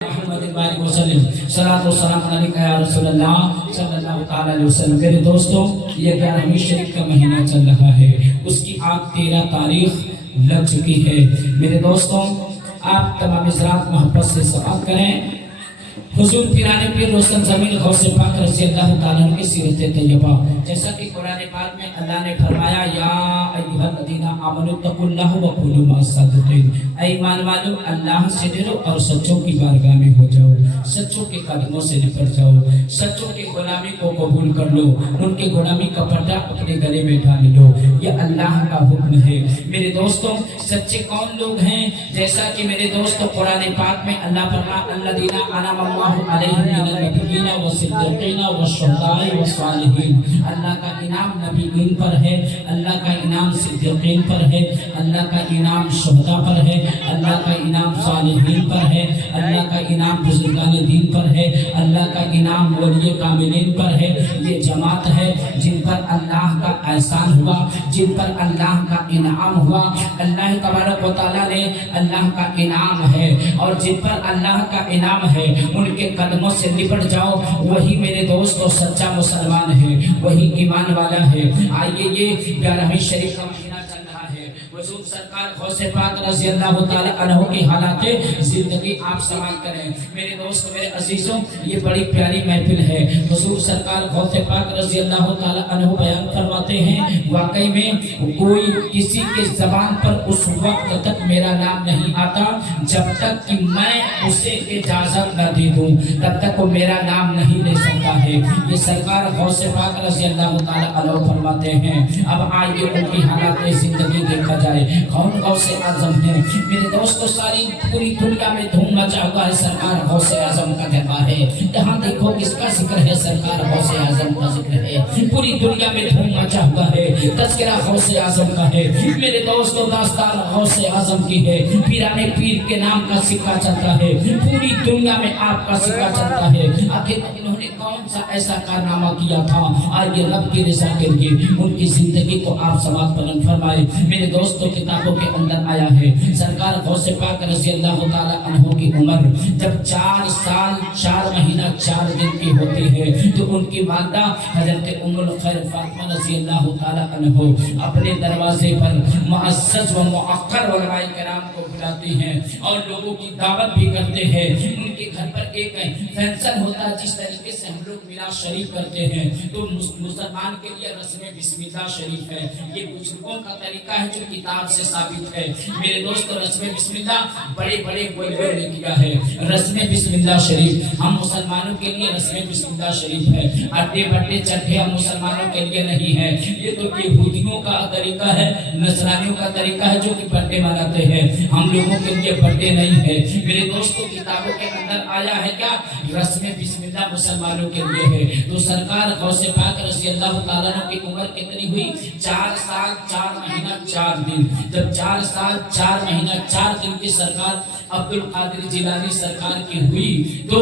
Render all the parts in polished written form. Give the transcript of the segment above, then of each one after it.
मेरे दोस्तों, ये 11वीं शरीफ का महीना चल रहा है, उसकी आज 13 तारीख लग चुकी है। मेरे दोस्तों, आप तमाम हज़रात मोहब्बत से सवाल करें हुजूर पिराने पीर रोशन ज़मीन गौस पाक रज़ी अल्लाह ताला की सीरत तैयबा, जैसा कि कुरान पाक में अल्लाह ने फरमाया, या अय्युहल्लज़ीना आमनू तक़ुल्लाह व कुनू मअस-सादिक़ीन, ऐ ईमान वालों, अल्लाह से डरो और सच्चों की बारगाह में हो जाओ, सच्चों के कदमों से निपट जाओ, सच्चों की गुलामी को कबूल कर लो, उनकी गुलामी का पर्दा अपने गले में डाल लो। ये अल्लाह का हुक्म है। मेरे दोस्तों, सच्चे कौन लोग हैं? जैसा कि मेरे दोस्तों कुरान पाक में अल्लाह फरमाया, अल्लज़ीना अनअम अलैहिम मिनन नबिय्यीना व सिद्दीक़ीना व शुहदाए व सालिहीन। अल्लाह का इनाम नबीयीन पर है, अल्लाह का इनाम सिद्दीक़ीन पर है, अल्लाह का इनाम शुहदा पर है, अल्लाह का इनाम सालिहीन पर है, अल्लाह का इनाम बुजुर्गान दीन पर है, अल्लाह का इनाम वलिय कामिलीन पर है। ये जमात है जिन पर अल्लाह का एहसान हुआ, जिन पर अल्लाह का इनाम हुआ। अल्लाह तबारक व तआला ने अल्लाह का इनाम है, और जिन पर अल्लाह का इनाम है उनके कदमों से लिपट जाओ। वही मेरे दोस्तों सच्चा मुसलमान है, वही ईमान वाला है। आइए, ये 11वीं शरीफ का महीना चल रहा है। हुजूर सरकार गौसे पाक रज़ी अल्लाह ताला अन्हु की हालाते जिंदगी आप सवाल करें। मेरे दोस्त, मेरे अजीजों, ये बड़ी प्यारी महफिल है। हुजूर सरकार गौसे पाक रज़ी अल्लाह ताला अन्हु बयान फरमाते हैं, वाकई में कोई किसी के जबान पर उस वक्त तक मेरा नाम नहीं आता जब तक कि मैं उसे इजाजत न दे दूं, तब तक वो मेरा नाम नहीं ले सकता है। ये सरकार गौसे पाक रज़ी अल्लाह ताला अन्हु फरमाते हैं। अब आइए उनकी हालात जिंदगी देखा जाए। कौन गौसे आजम है? मेरे दोस्तों, सारी पूरी दुनिया में धूम मचा हुआ है, सरकार गौसे आजम का दरबार है। जहाँ देखो किसका जिक्र है, सरकार गौसे आजम का जिक्र है। पूरी दुनिया में धूम मचा हुआ है, तज़किरा गौसे आजम का है। मेरे दोस्तों, दास्तान गौसे आजम की है। पीराने पीर के नाम का सिक्का चलता है, पूरी दुनिया में आपका सिक्का चलता है। आखिर इन्होंने कौन सा ऐसा कारनामा किया था? आइए रब की रज़ा के लिए उनकी जिंदगी को आप समाप्त पलट फरमाए। मेरे दोस्तों, किताबों के अंदर आया है, सरकार गौसे पाक रज़ी अल्लाह ताला अन्हु की उम्र जब 4 साल 4 महीना 4 दिन की होती है, तो उनकी वालिदा हजरत उम्मुल खैर फातिमा रज़ी अल्लाह ताला अन्हु अपने दरवाजे पर मुअज़्ज़ज़ व मुअक्कर उलमाए किराम को बुलाती हैं और लोगों की दावत भी करते हैं। उनके घर पर एक फंक्शन होता है, जिस तरीके से हम लोग मिलाद शरीफ करते हैं, तो मुसलमान के लिए रस्म बिस्मिल्लाह शरीफ है। ये बुजुर्गों का तरीका है जो किताब से साबित है। मेरे दोस्तों, रस्म बिस्मिल्लाह बड़े बड़े वलियों ने किया है। रस्म बिस्मिल्लाह शरीफ हम मुसलमानों के लिए रस्म बिस्मिल्लाह शरीफ है। अड्डे बड्डे चट्टे हम मुसलमानों के लिए नहीं है। ये तो यहूदियों का तरीका है, नसरानियों का तरीका है जो कि बर्थडे मनाते हैं। हम लोगों के लिए बर्थडे नहीं है। मेरे दोस्तों, किताबों के अंदर आया है क्या? रस्म बिस्मिल्लाह मुसलमानों के लिए है। तो सरकार गौसे पाक रज़ी अल्लाह ताला की उम्र कितनी हुई? 4 साल 4 महीना 4 दिन। जब 4 साल 4 महीना 4 दिन की सरकार अब्दुल कादिर जिलानी सरकार की हुई, तो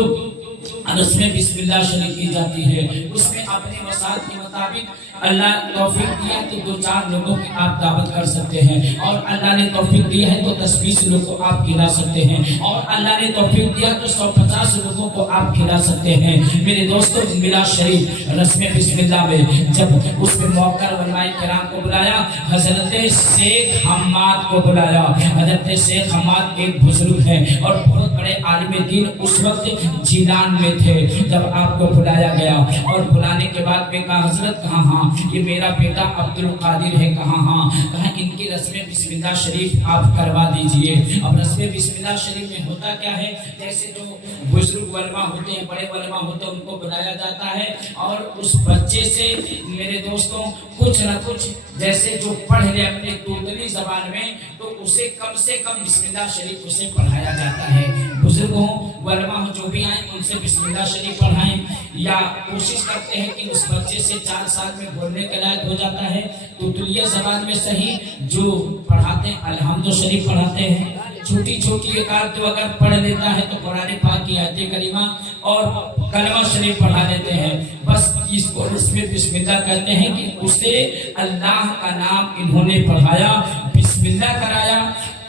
रस्म बिस्मिल्लाह शरीफ की जाती है। उसमें अपने वसात के मुताबिक अल्लाह तौफीक दिया तो 2-4 लोगों की आप दावत कर सकते हैं, और अल्लाह ने तौफीक दिया है तो 10-20 लोगों को आप खिला सकते हैं, और अल्लाह ने तौफीक दिया तो 150 लोगों को आप खिला सकते हैं। मेरे दोस्तों, मिलाद शरीफ रस्म बिस्मिल्लाह में जब उसमें मौकर उलमाए किराम को बुलाया, हजरत शेख हम्माद को बुलाया। हजरत शेख हम्माद एक बुजुर्ग है और बहुत बड़े आलिम दीन उस वक्त जिलान में थे। जब आपको बुलाया गया और बुलाने के बाद में कहा, हजरत कहाँ? हाँ, ये मेरा बेटा अब्दुल कादिर है। कहाँ? हाँ। कहा, इनकी रस्म बिस्मिल्लाह शरीफ आप करवा दीजिए। अब रस्म बिस्मिल्लाह शरीफ में होता क्या है, जैसे जो बुजुर्ग वलमा होते हैं, बड़े वलमा होते हैं, उनको बुलाया जाता है और उस बच्चे से मेरे दोस्तों कुछ न कुछ जैसे जो पढ़ ले अपने तोतली जबान में, तो उसे कम से कम बिस्मिल्लाह शरीफ उसे पढ़ाया जाता है। बुजुर्ग हो, वलमा हो, जो भी आए उनसे बिस्मिल्लाह शरीफ पढ़ाएं, या कोशिश करते हैं कि उस बच्चे से 4 साल में बोलने के लायक हो जाता है तो तुलिया जबान में सही जो पढ़ाते हैं अलहम्दु शरीफ पढ़ाते हैं। छोटी छोटी एक आयत तो अगर पढ़ लेता है तो कुरान पाक की आयत करीमा और कलमा शरीफ पढ़ा देते हैं। बस इसको इसमें बिस्मिल्लाह कहते हैं कि उसे अल्लाह का नाम इन्होंने पढ़ाया, बिस्मिल्लाह कराया,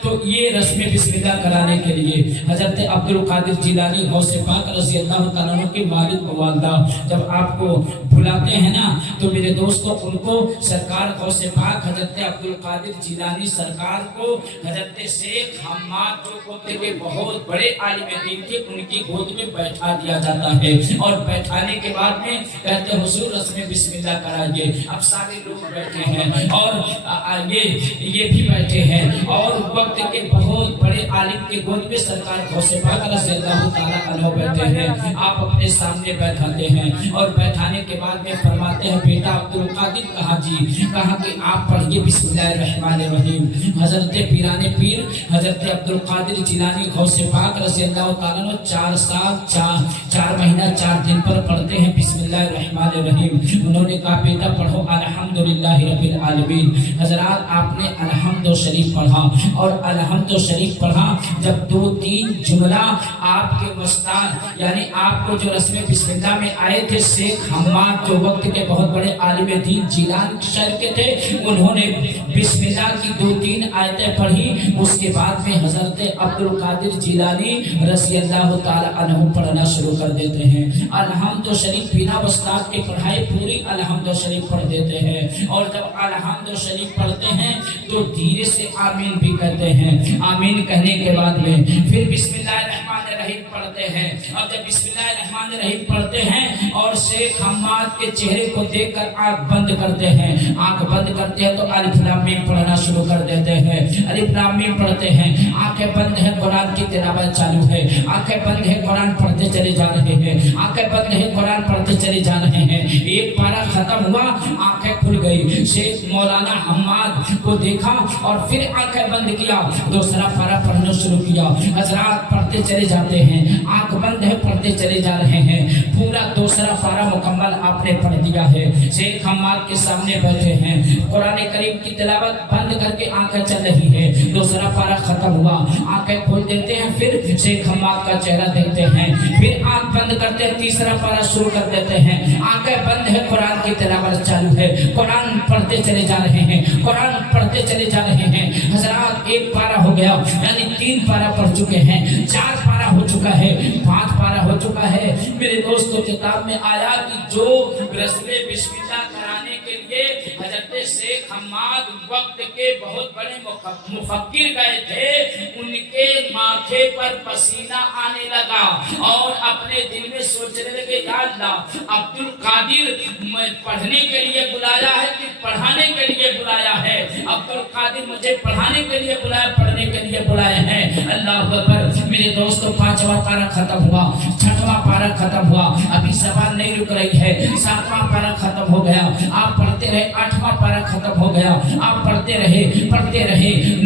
तो तो ये रस्म बिस्मिल्लाह कराने के लिए हजरत अब्दुल कादिर जिलानी गौस पाक रज़ी अल्लाह तआला अन्हु के वालिद व वालिदा जब आपको बुलाते हैं ना, तो मेरे दोस्तों उनको सरकार गौस पाक हजरत अब्दुल कादिर जिलानी सरकार को हजरत शेख हम्माद जो गोद के बहुत बड़े आलिम दीन थे उनकी गोद में बैठा दिया जाता है, और बैठाने के बाद में कहते हुजूर रस्म बिस्मिल्लाह कराइए। अब सारे लोग बैठे हैं और ये भी बैठे हैं, और वक्त के बहुत बड़े आलिम के गोद में सरकार गौस पाक रज़ी अल्लाह तआला अन्हु बैठे हैं। आप अपने सामने बैठाते हैं और बैठाने के बाद में फरमाते हैं बेटा अब्दुल कादिर कहा जी, कहा कि आप पढ़िए बिस्मिल्लाहिर्रहमानिर्रहीम। हजरत पीराने पीर हजरत अब्दुल कादिर जिलानी गौस पाक रज़ी अल्लाह तआला अन्हु 4 साल 4 महीना 4 दिन पर पढ़ते हैं बिस्मिल्लाहिर्रहमानिर्रहीम। उन्होंने कहा बेटा पढ़ो अल्हम्दुलिल्लाहि रब्बिल आलमीन। हजरात आपने अलहम्दु शरीफ पढ़ा, और अलहम्दु शरीफ पढ़ा जब 2-3 जुमला आपके मस्तान यानी आपको जो रस्म बिस्मिल्लाह में आए थे शेख हम्माद जो वक्त के बहुत बड़े आलिम दीन जिलान शहर के थे, उन्होंने बिस्मिल्लाह की 2-3 आयतें पढ़ी। उसके बाद में हजरत अब्दुल कादिर जिलानी रज़ी अल्लाह तआला अन्हु पढ़ना शुरू कर देते हैं। अलहम्दु शरीफ बिना उस्ताद के पढ़ाए पूरी अलहम्दु शरीफ पढ़ देते हैं, और जब अलहम्दु शरीफ पढ़ते हैं तो धीरे से आमीन भी कहते हैं। आमीन कहने के बाद में फिर बिस्मिल्लाहिर्रहमानिर्रहीम पढ़ते हैं, और जब बिस्मिल्लाहिर्रहमानिर्रहीम पढ़ते हैं और शेख हम्माद के चेहरे को देखकर आंख बंद करते हैं। आंख बंद करते हैं तो अलिफ लाम मीम पढ़ना शुरू कर देते हैं। अलिफ लाम मीम पढ़ते हैं, आंखें बंद है, कुरान की तिलावत चालू है। आंखें बंद है, कुरान पढ़ते चले जा रहे हैं। आंखें बंद है, कुरान पढ़ते चले जा रहे हैं। एक पारा खत्म हुआ, आंखें खुल गई। शेख मौलाना हम्माद को देखा और फिर आंखें बंद किया, दूसरा पारा पढ़ना शुरू किया। हजरात पढ़ते चले जाते हैं, आंख बंद है, पढ़ते चले जा रहे हैं। पूरा दूसरा पारा मुकम्मल आपने पढ़ दिया है। शेख हम्माद के सामने बैठे हैं, कुरान करीम की तिलावत बंद करके आंखें चल रही है। दूसरा पारा खत्म हुआ, आंखें खोल देते हैं, फिर शेख हम्माद का चेहरा देखते हैं, फिर आंख बंद करते हैं, तीसरा पारा शुरू कर देते हैं। आंखें बंद है, कुरान की तिलावत चालू है, कुरान पढ़ते चले जा रहे हैं, कुरान पढ़ते चले जा रहे हैं। हजरात एक पारा हो गया, यानी 3 पारा पढ़ चुके हैं, 4 पारा हो चुका है, 5 पारा हो चुका है। मेरे दोस्तों किताब में आया कि जो रस्म बिस्मिल्लाह कराने के लिए हजरत शेख हम्माद वक्त के बहुत बड़े मुफक्किर गए थे, उनके माथे पर पसीना आने लगा और अपने दिल में सोचने लगे या अल्लाह अब्दुल कादिर पढ़ने के लिए बुलाया है कि पढ़ाने के लिए बुलाया है? अब्दुल कादिर मुझे पढ़ाने के लिए बुलाया, पढ़ने के लिए बुलाए हैं। अल्लाह अकबर। मेरे दोस्तों 5वां पारा खत्म हुआ, 6वां पारा खत्म हुआ, अभी सवाल नहीं रुक रही है। 7वां पारा खत्म हो गया, आप पढ़ते रहे। 8वां पारा खत्म हो गया, आप पढ़ते रहे।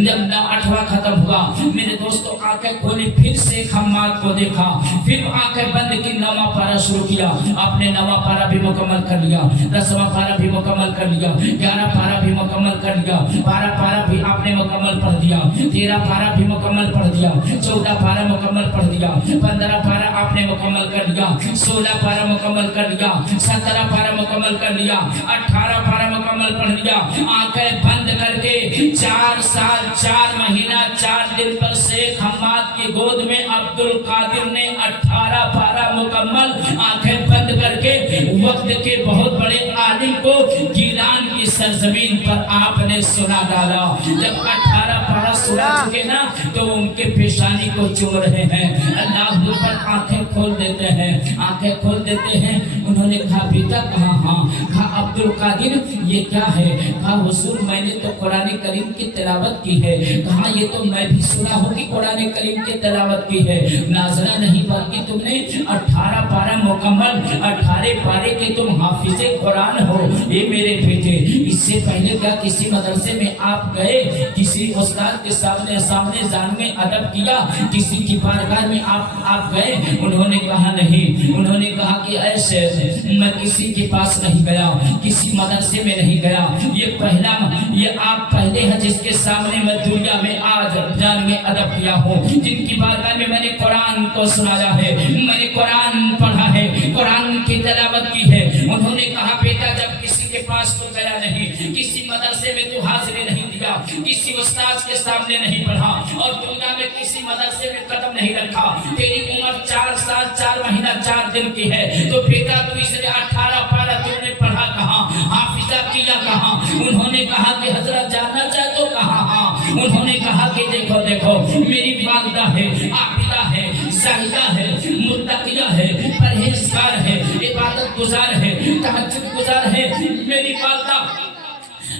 जब 8वां खत्म हुआ, मेरे दोस्तों आंखें खोली, फिर से हम्माद को देखा, फिर आंखें बंद की, 9वां पारा शुरू किया। आपने 9वां पारा भी मुकम्मल कर लिया, 10वां पारा भी मुकम्मल कर लिया, 11 पारा भी मुकम्मल कर लिया, 12 पारा भी आपने मुकम्मल पढ़ दिया, 13 पारा भी मुकम्मल पढ़ दिया, 14 पारा मुकम्मल पढ़ दिया, 15 पारा आपने मुकम्मल कर लिया, 16 पारा मुकम्मल कर लिया, 17 पारा मुकम्मल कर लिया, 18 पारा मुकम्मल पढ़ लिया। आंखें बंद करके 4 साल 4 महीना 4 दिन पर शेख हम्माद की गोद में अब्दुल कादिर ने 18 पारा मुकम्मल आंखें बंद करके वक्त के बहुत बड़े आलिम को गिलान की सरजमीन पर आपने सुना डाला। जब 18 पारा सुना चुके ना, तो उनके पेशानी को चूम रहे हैं। अल्लाह पर आंखें खोल देते हैं, आंखें खोल देते हैं। उन्होंने कहा बेटा कहा? हाँ। कहा अब्दुल कादिर ये क्या है? कहा हुजूर मैंने तो कुरान करीम की तिलावत की है। कहा ये तो मैं भी सुना हूँ कि कुरान करीम की तिलावत की है, नाजरा नहीं बल्कि तुमने 18 पारा मुकम्मल, 18 पारे के तुम हाफिजे कुरान हो। ये मेरे बेटे, इससे पहले क्या किसी मदरसे में आप गए, किसी उस्ताद के सामने जान में अदब किया, किसी की बारगाह में आप गए? उन्होंने कहा नहीं। उन्होंने कहा कि ऐसे मैं किसी के पास नहीं गया, किसी मदरसे में नहीं गया। ये आप पहले हैं जिसके सामने मैं दुनिया में आज जान में अदब किया हूँ, जिनकी बारगाह में मैंने कुरान को सुनाया है, मैंने कुरान पढ़ा है, कुरान की तिलावत की है। उन्होंने कहा बेटा जब किसी के पास तो गया नहीं, किसी मदरसे में तो हाजिरी नहीं दिया, किसी उस्ताद के सामने नहीं पढ़ा और दुनिया में किसी मदरसे में कदम नहीं रखा, तेरी उम्र 4 साल 4 महीना 4 दिन की है, तो बेटा तू इसलिए 18 पारा तुमने पढ़ा कहाँ, हाफिजा किया कहाँ? उन्होंने कहा कि हजरत जानना चाहे तो कहा हाँ। उन्होंने कहा कि देखो देखो मेरी वालिदा है, आबिदा है, जाहिदा है, मुत्तकिया है, परहेजगार है, इबादत गुजार है, तहज्जुद गुजार है। मेरी वालिदा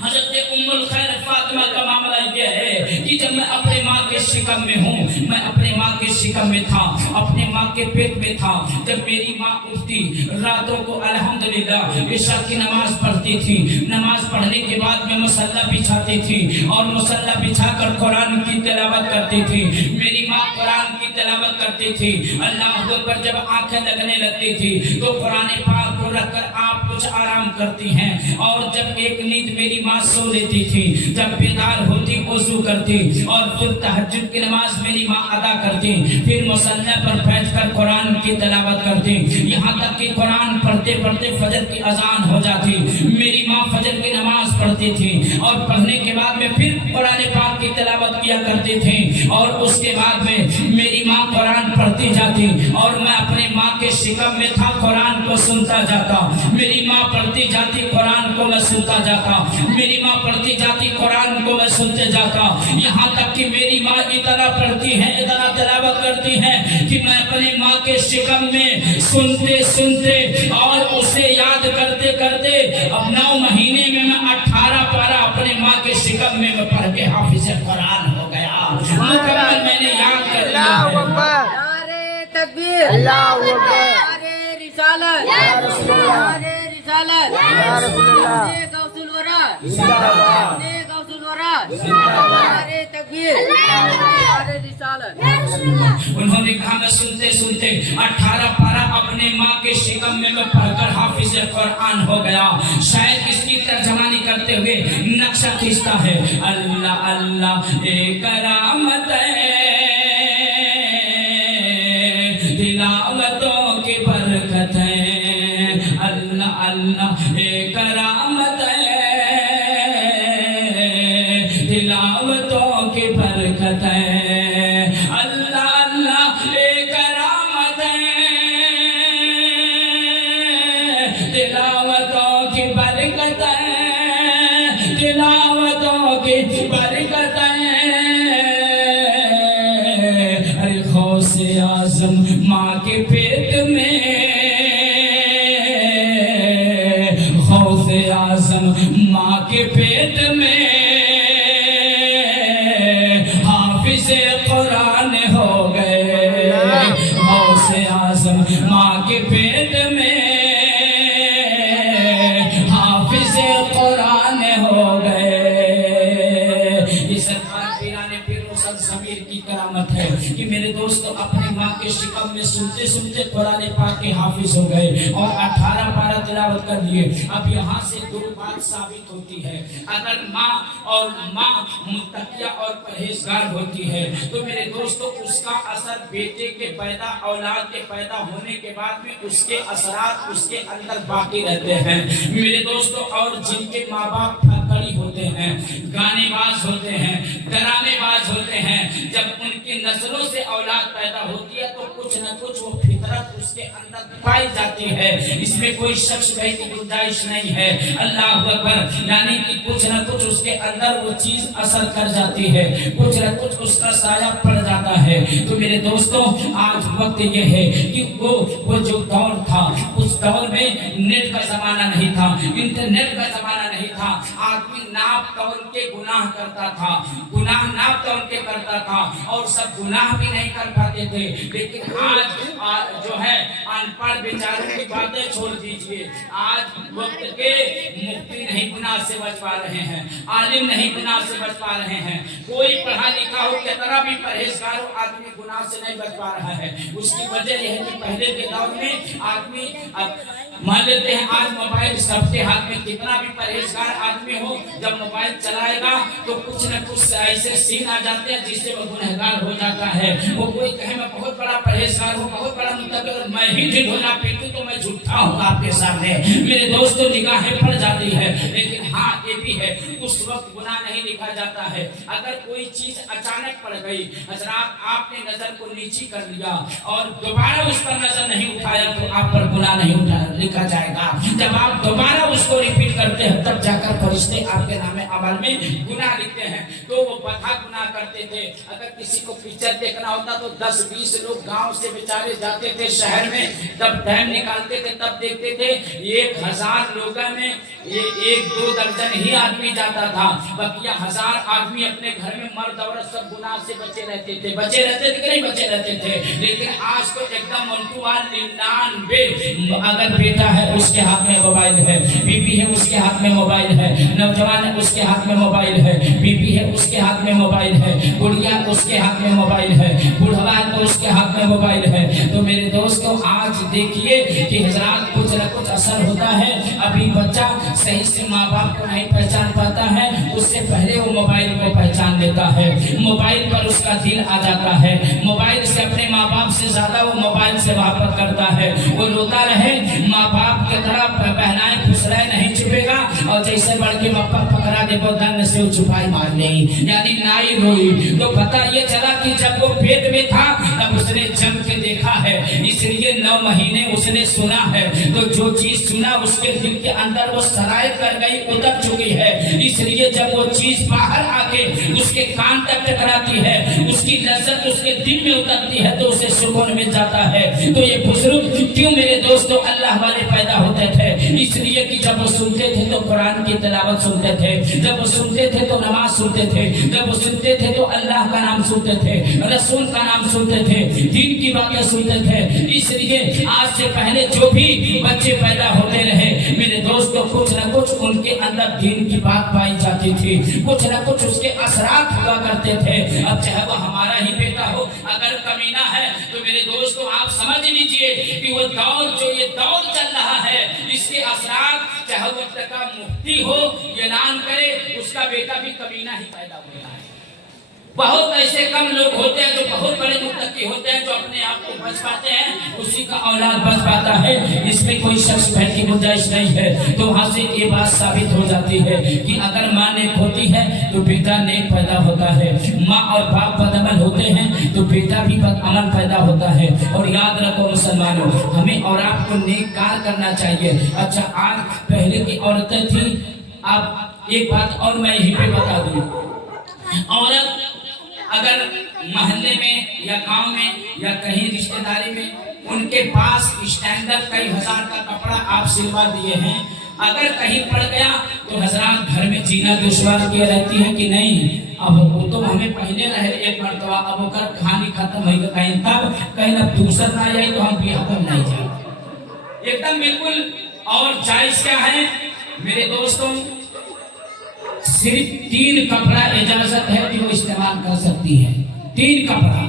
हज़रत उम्मुल खैर फातिमा का मामला यह है कि जब मैं अपने माँ के शिकम में हूँ, मैं अपने माँ के शिकम में था, अपने माँ के पेट में था, जब मेरी माँ उठती रातों को अल्हम्दुलिल्लाह इशा की नमाज पढ़ती थी, नमाज पढ़ने के बाद में मुसल्ला बिछाती थी और मुसल्ला बिछाकर कुरान की तिलावत करती थी। मेरी माँ कुरान की तिलावत करती थी, अल्लाह अकबर। जब आंखें लगने लगती थी तो कुरान पाक को रखकर आप कुछ आराम करती हैं, और जब एक नींद मेरी माँ सो लेती थी, जब बेदार होती वज़ू करती और फिर तहज्जुद की नमाज मेरी माँ अदा करती, फिर मुसल्ला पर बैठकर कुरान की तिलावत करती, यहाँ तक कि कुरान पढ़ते पढ़ते फजर की अजान हो जाती। मेरी माँ फजर की नमाज पढ़ती थी और पढ़ने के बाद में फिर कुरान पाक की तिलावत किया करती थी, और उसके बाद में मेरी माँ कुरान पढ़ती जाती और मैं अपने माँ के शिकम में था, कुरान को सुनता जाता। मेरी माँ पढ़ती जाती, कुरान को मैं सुनता जाता, मेरी माँ पढ़ती जाती, कुरान को मैं सुनते जाता, यहाँ तक कि मेरी माँ इतना पढ़ती है, इतना तिलावत करती है कि मैं अपनी माँ के शिकम में सुनते सुनते और उसे याद करते करते अब 9 महीने में मैं 18 पारा अपने माँ के शिकम में मैं पढ़ के हाफिज कुरान हो गया, मुकम्मल मैंने याद कर लिया है। नारे तकबीर, अल्लाहू अकबर, नारे रिसालत, या रसूलुल्लाह, नारे रिसालत, या रसूलुल्लाह, ने गौसुल वरा जिंदाबाद, ने गौसुल वरा जिंदाबाद, नारे तकबीर, नारे रिसालत, या रसूलुल्लाह। उन्होंने कहा मैं सुनते सुनते 18 पारा अपने माँ के शिकम में मैं पढ़कर हाफिज कुरान हो गया। शायद इसकी तर्जमानी करते हुए नक्शा खींचता है, अल्लाह अल्लाह एक करामत तिलावतों की बरकत है, अल्लाह अल्लाह एक करामत तिलावतों की बरकत है, अल्लाह अल्लाह एक करामत तिलावतों की बरकत है, तिलावतों की बरकत है। अरे गौसे आज़म माँ के पेट में, गौसे आज़म माँ के पेट में हाफिज कुरान हो गए, गौसे आज़म माँ के पेट में हाफिज कुरान हो गए। इस समीर की करामत है कि मेरे दोस्तों अपनी माँ के शिकम में सुनते सुनते कुरान पाक के हाफिज हो गए और 18 पारा तिलावत कर लिए। अब यहाँ से 2 बात साबित होती है, अगर माँ और माँ मुत्तकिया और परहेजगार होती है तो मेरे दोस्तों उसका असर बेटे के पैदा, औलाद के पैदा होने के बाद में उसके असरात उसके अंदर बाकी रहते हैं मेरे दोस्तों। और जिनके माँ बाप फकड़ी होते हैं, गानेबाज होते हैं, डरानेबाज होते हैं, जब उनकी नस्लों से औलाद पैदा होती है तो कुछ न कुछ वो फितरत उसके अंदर पाई जाती है, इसमें कोई शख्स की गुंजाइश नहीं है। अल्लाह अकबर, यानी कि कुछ न कुछ उसके अंदर वो चीज असर कर जाती है, कुछ न कुछ उसका साया पड़ जाता है। तो मेरे दोस्तों आज वक्त ये है कि वो जो दौर था उस दौर में नेट का जमाना नहीं था, इंटरनेट का जमाना नहीं था, आदमी नाप तौल के गुनाह करता था, गुनाह नाप तौल के करता था और सब गुनाह भी नहीं कर पाते थे। लेकिन आज जो है अनपढ़ बेचारों की बातें छोड़ दीजिए, आज वक्त के मुफ्ती नहीं गुनाह से बच पा रहे हैं, आलिम नहीं गुनाह से बच पा रहे हैं, कोई पढ़ा लिखा हो कितना भी परहेजगार हो आदमी गुनाह से नहीं बच पा रहा है। उसकी वजह यह है कि पहले के दौर में आदमी मान लेते हैं आज मोबाइल सबके हाथ में, कितना भी परहेजगार आदमी हो जब मोबाइल चलाएगा तो कुछ न कुछ ऐसे सीन आ जाते हैं जिससे वो गुनहगार हो जाता है। वो कोई कहे मैं बहुत बड़ा परहेजगार हूँ, बहुत बड़ा मतलब अगर मैं ही ढिढोरा पीटूं तो मैं झूठा हूँ आपके सामने। मेरे दोस्तों निगाहें पड़ जाती है, लेकिन हाँ ये भी है उस वक्त गुनाह नहीं लिखा जाता है। अगर कोई चीज अचानक पड़ गई, हजरात आपने नजर को नीची कर लिया और दोबारा उस पर नजर नहीं उठाया तो आप पर गुनाह नहीं लिखा जाएगा। जब आप दोबारा उसको रिपीट करते हैं तब जाकर फरिश्ते आपके नामे अमल में गुनाह लिखते हैं। तो वो बता गुनाह करते थे। अगर किसी को पिक्चर देखना होता तो 10-20 लोग गांव से बेचारे जाते थे शहर में, तब टाइम निकालते थे, तब देखते थे 1000 लोगों में ये 1-2 दर्जन ही आदमी जाता था, बकिया 1000 आदमी अपने घर में मर्द औरत सब गुनाह से बचे रहते थे कि नहीं बचे रहते थे। लेकिन आज तो एकदम 99 अगर बेटा है उसके हाथ में मोबाइल है, बीबी है उसके हाथ में मोबाइल है, नौजवान है उसके हाथ में मोबाइल है, बीबी है उसके हाथ में मोबाइल है, बुढ़िया उसके हाथ में मोबाइल है, बुढ़वा है तो उसके हाथ में मोबाइल है। तो मेरे दोस्तों आज देखिए कि हजरात कुछ न कुछ असर होता है। अभी बच्चा सही से माँ बाप को नहीं पहचान पाता है, उससे पहले वो मोबाइल को पहचान लेता है, मोबाइल पर उसका दिल आ जाता है, मोबाइल से अपने माँ बाप से ज्यादा वो मोबाइल से मोहब्बत करता है। वो रोता रहे माँ बाप की तरह पहनाए फुसलाए नहीं छुपेगा, और जैसे बड़के मप्पा पकड़ा दे वो धन से छुपाई मार ले, यानी नाई रोई। तो पता ये चला कि जब वो पेट में था तब उसने जम के देखा है, इसलिए 9 महीने उसने सुना है। तो जो चीज सुना उसके दिल के अंदर वो सरायत कर गई, उतर चुकी है। इसलिए जब वो चीज बाहर आके उसके कान तक टकराती है, उसकी लज्जत उसके दिल में उतरती है तो उसे सुकून मिल जाता है। तो ये बुजुर्ग क्यों मेरे दोस्तों अल्लाह वाले पैदा होते थे? इसलिए कि जब वो सुनते थे तो कुरान की तिलावत सुनते थे, जब वो सुनते थे तो नमाज सुनते थे, जब वो सुनते थे तो अल्लाह का नाम सुनते थे, रसूल का नाम सुनते थे, दीन की बातें सुनते थे। इसलिए आज से पहले जो भी बच्चे पैदा होते रहे मेरे दोस्तों कुछ न कुछ उनके अंदर दीन की बात पाई जाती थी, कुछ न कुछ उसके असरात हुआ करते थे। अब चाहे वो हमारा ही बेटा हो, अगर कमीना है तो मेरे दोस्तों आप समझ लीजिए कि वो दौर जो ये दौर चल रहा है इसके असरात चाहे वो तक मुफ्ती हो ऐलान करे उसका बेटा भी कमीना ही पैदा होता है। बहुत ऐसे कम लोग होते हैं जो बहुत बड़े मुत्तकी होते हैं, जो अपने आप को बच पाते हैं, उसी का औलाद बच पाता है। इसमें कोई शख्स भय की गुंजाइश नहीं है। तो वहां से ये बात साबित हो जाती है कि अगर माँ नेक होती है तो बेटा नेक पैदा होता है, माँ और बाप बदअमल होते हैं तो बेटा भी बदअमल पैदा होता है। और याद रखो मुसलमानों, हमें और आपको नेक कार्य करना चाहिए। अच्छा आज पहले की औरतें थी, आप एक बात और मैं यहीं पे बता दूं, औरत अगर मोहल्ले में या गांव में या कहीं रिश्तेदारी में उनके पास स्टैंडर्ड कई हजार का कपड़ा आप सिलवा दिए हैं, अगर कहीं पड़ गया तो हजरात घर में जीना दुश्वार किया रहती है कि नहीं। अब वो तो हमें पहले रहे एक मरतबा, अब अगर कहानी खत्म हो गई तब कहीं अब दूसरा ना जाए तो हम भी हम नहीं जाए एकदम बिल्कुल। और जायज क्या है मेरे दोस्तों, सिर्फ 3 कपड़ा इजाजत है जो इस्तेमाल कर सकती है, 3 कपड़ा।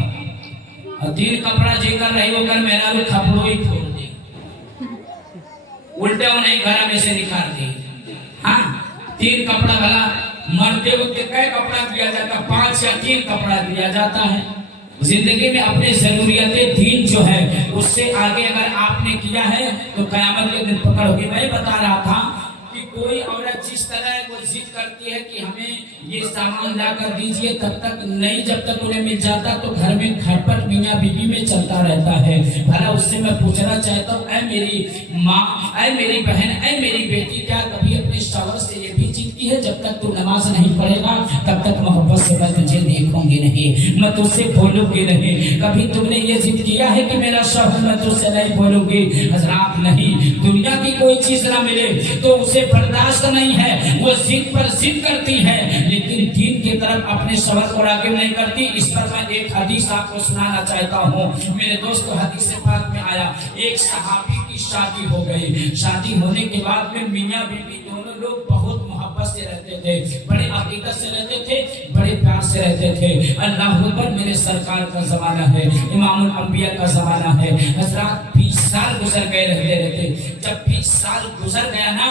और 3 कपड़ा जेकर रही होकर मेरा भी खपड़ो ही फोड़ दी, उल्टे नहीं घर में से निकाल दी। हाँ 3 कपड़ा भला मरते वक्त कई कपड़ा दिया जाता, 5 या 3 कपड़ा दिया जाता है। जिंदगी में अपने जरूरियतें दीन जो है उससे आगे अगर आपने किया है तो कयामत के दिन पकड़ोगे। मैं बता रहा था कि कोई औरत जिस तरह वो जिद करती है कि हमें ये सामान ला कर दीजिए, तब तक नहीं, जब तक उन्हें मिल जाता तो घर में खटपट मियां बीबी में चलता रहता है। भला उससे मैं पूछना चाहता हूँ, ऐ मेरी माँ, ऐ मेरी बहन, ऐ मेरी बेटी, क्या कभी अपने शौहर से ये भी जिद की है जब तक तू नमाज नहीं पढ़ेगा तब तक मोहब्बत से मैं तुझे देखूंगी नहीं, मैं तुझसे बोलूंगी नहीं? कभी तुमने ये जिद किया है कि मेरा शौहर मैं तुझसे नहीं बोलूंगी? हजरात नहीं, दुनिया की कोई चीज ना मिले तो उसे बर्दाश्त नहीं है, वो जिद पर जिद करती है, लेकिन दीन की तरफ अपने शौहर को राग़िब नहीं करती। इस पर मैं एक हदीस आपको सुनाना चाहता हूँ। मेरे दोस्तों हदीस पाक में आया, एक सहाबी की शादी हो गई, शादी होने के बाद में मियाँ बीवी दोनों लोग बहुत मोहब्बत से रहते थे, बड़े अकीदत से रहते थे, बड़े प्यार से रहते थे। अल्लाह अकबर, मेरे सरकार का जमाना है, इमामुल अंबिया का जमाना है। हजरात 20 साल गुजर गए रहते रहते, जब 20 साल गुजर गया ना,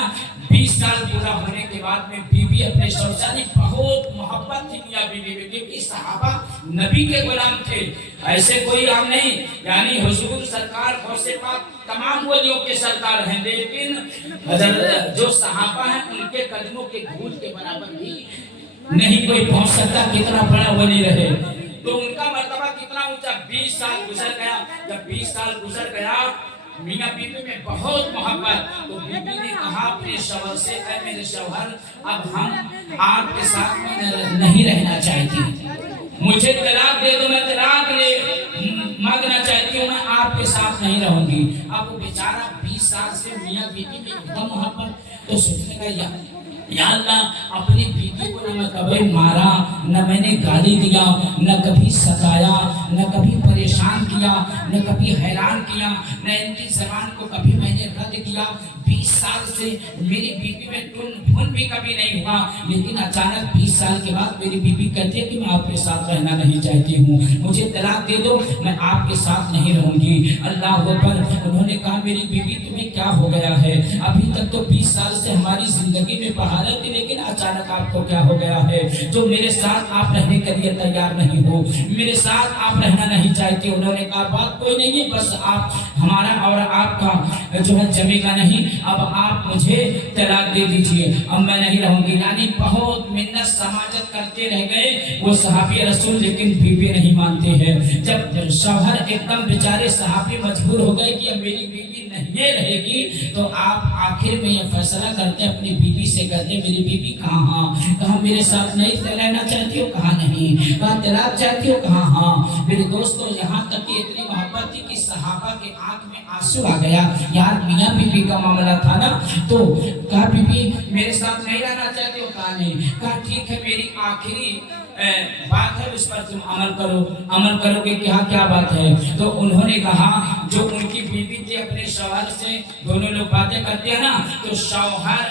20 साल पूरा होने के बाद में बीवी अपने शौचालय बहुत मोहब्बत थी मियां बीवी में, क्योंकि सहाबा नबी के गुलाम थे, ऐसे कोई हम नहीं। यानी हुजूर सरकार गौसे पाक तमाम वलियों के सरकार हैं, लेकिन जो सहाबा हैं उनके कदमों के धूल के बराबर भी नहीं कोई पहुंच सकता, कितना बड़ा वली रहे। तो उनका मर्तबा कितना ऊंचा। 20 साल गुजर गया। जब 20 साल गुजर गया, मियां बीबी में बहुत मोहब्बत। तो बीबी ने कहा अपने शौहर से, ऐ मेरे शौहर, अब हम आपके साथ में नहीं रहना चाहती, मुझे तलाक दे दो, मैं तलाक मांगना चाहती हूँ, मैं आपके साथ नहीं रहूंगी। अब वो बेचारा 20 साल से मियां बीबी में एकदम मोहब्बत, तो सोचने का या अल्लाह, अपनी बीवी को न मैं कभी मारा, न मैंने गाली दिया, न कभी सताया, न कभी परेशान किया, न कभी हैरान किया, न इनकी जबान को कभी मैंने रद्द किया। 20 साल से मेरी बीवी में टुन भी कभी नहीं हुआ, लेकिन अचानक 20 साल के बाद मेरी बीवी कहती है कि मैं आपके साथ रहना नहीं चाहती हूँ, मुझे तलाक दे दो, मैं आपके साथ नहीं रहूंगी। अल्लाह अकबर। उन्होंने कहा मेरी बीवी तुम्हें क्या हो गया है, अभी तक तो 20 साल से हमारी जिंदगी में बहारत थी, लेकिन अचानक आपको क्या हो गया है जो मेरे साथ आप रहने के लिए तैयार नहीं हो, मेरे साथ आप रहना नहीं चाहती। उन्होंने कहा बात कोई नहीं है, बस आप हमारा और आपका जो है जमेगा नहीं, अब आप मुझे तलाक दे दीजिए, अब मैं नहीं रहूंगी। यानी बहुत मिन्नत समाजत करते रह गए वो सहाबी रसूल, लेकिन बीवी नहीं मानते हैं। जब शौहर एकदम बेचारे सहाबी मजबूर हो गए कि अब मेरी बीवी नहीं रहेगी, तो आप आखिर में यह फैसला करते अपनी बीवी से, कहते मेरी बीवी कहाँ मेरे साथ नहीं रहना चाहती हो, कहा नहीं, कहा तलाक चाहती हो, कहा हाँ। मेरे दोस्तों, यहाँ तक कि इतनी मोहब्बत थी कि सहाबा के आंख में आंसू आ गया। यार मियां बीवी का मामला था ना, तो कहा बीवी मेरे साथ नहीं रहना चाहती हो, कहा नहीं, कहा ठीक है मेरी आखिरी बात है, उस पर तुम अमल करो। अमल करोगे? क्या बात है? तो उन्होंने कहा, जो उनकी बीवी थी अपने शौहर से, दोनों लोग बातें करते हैं ना, तो शौहर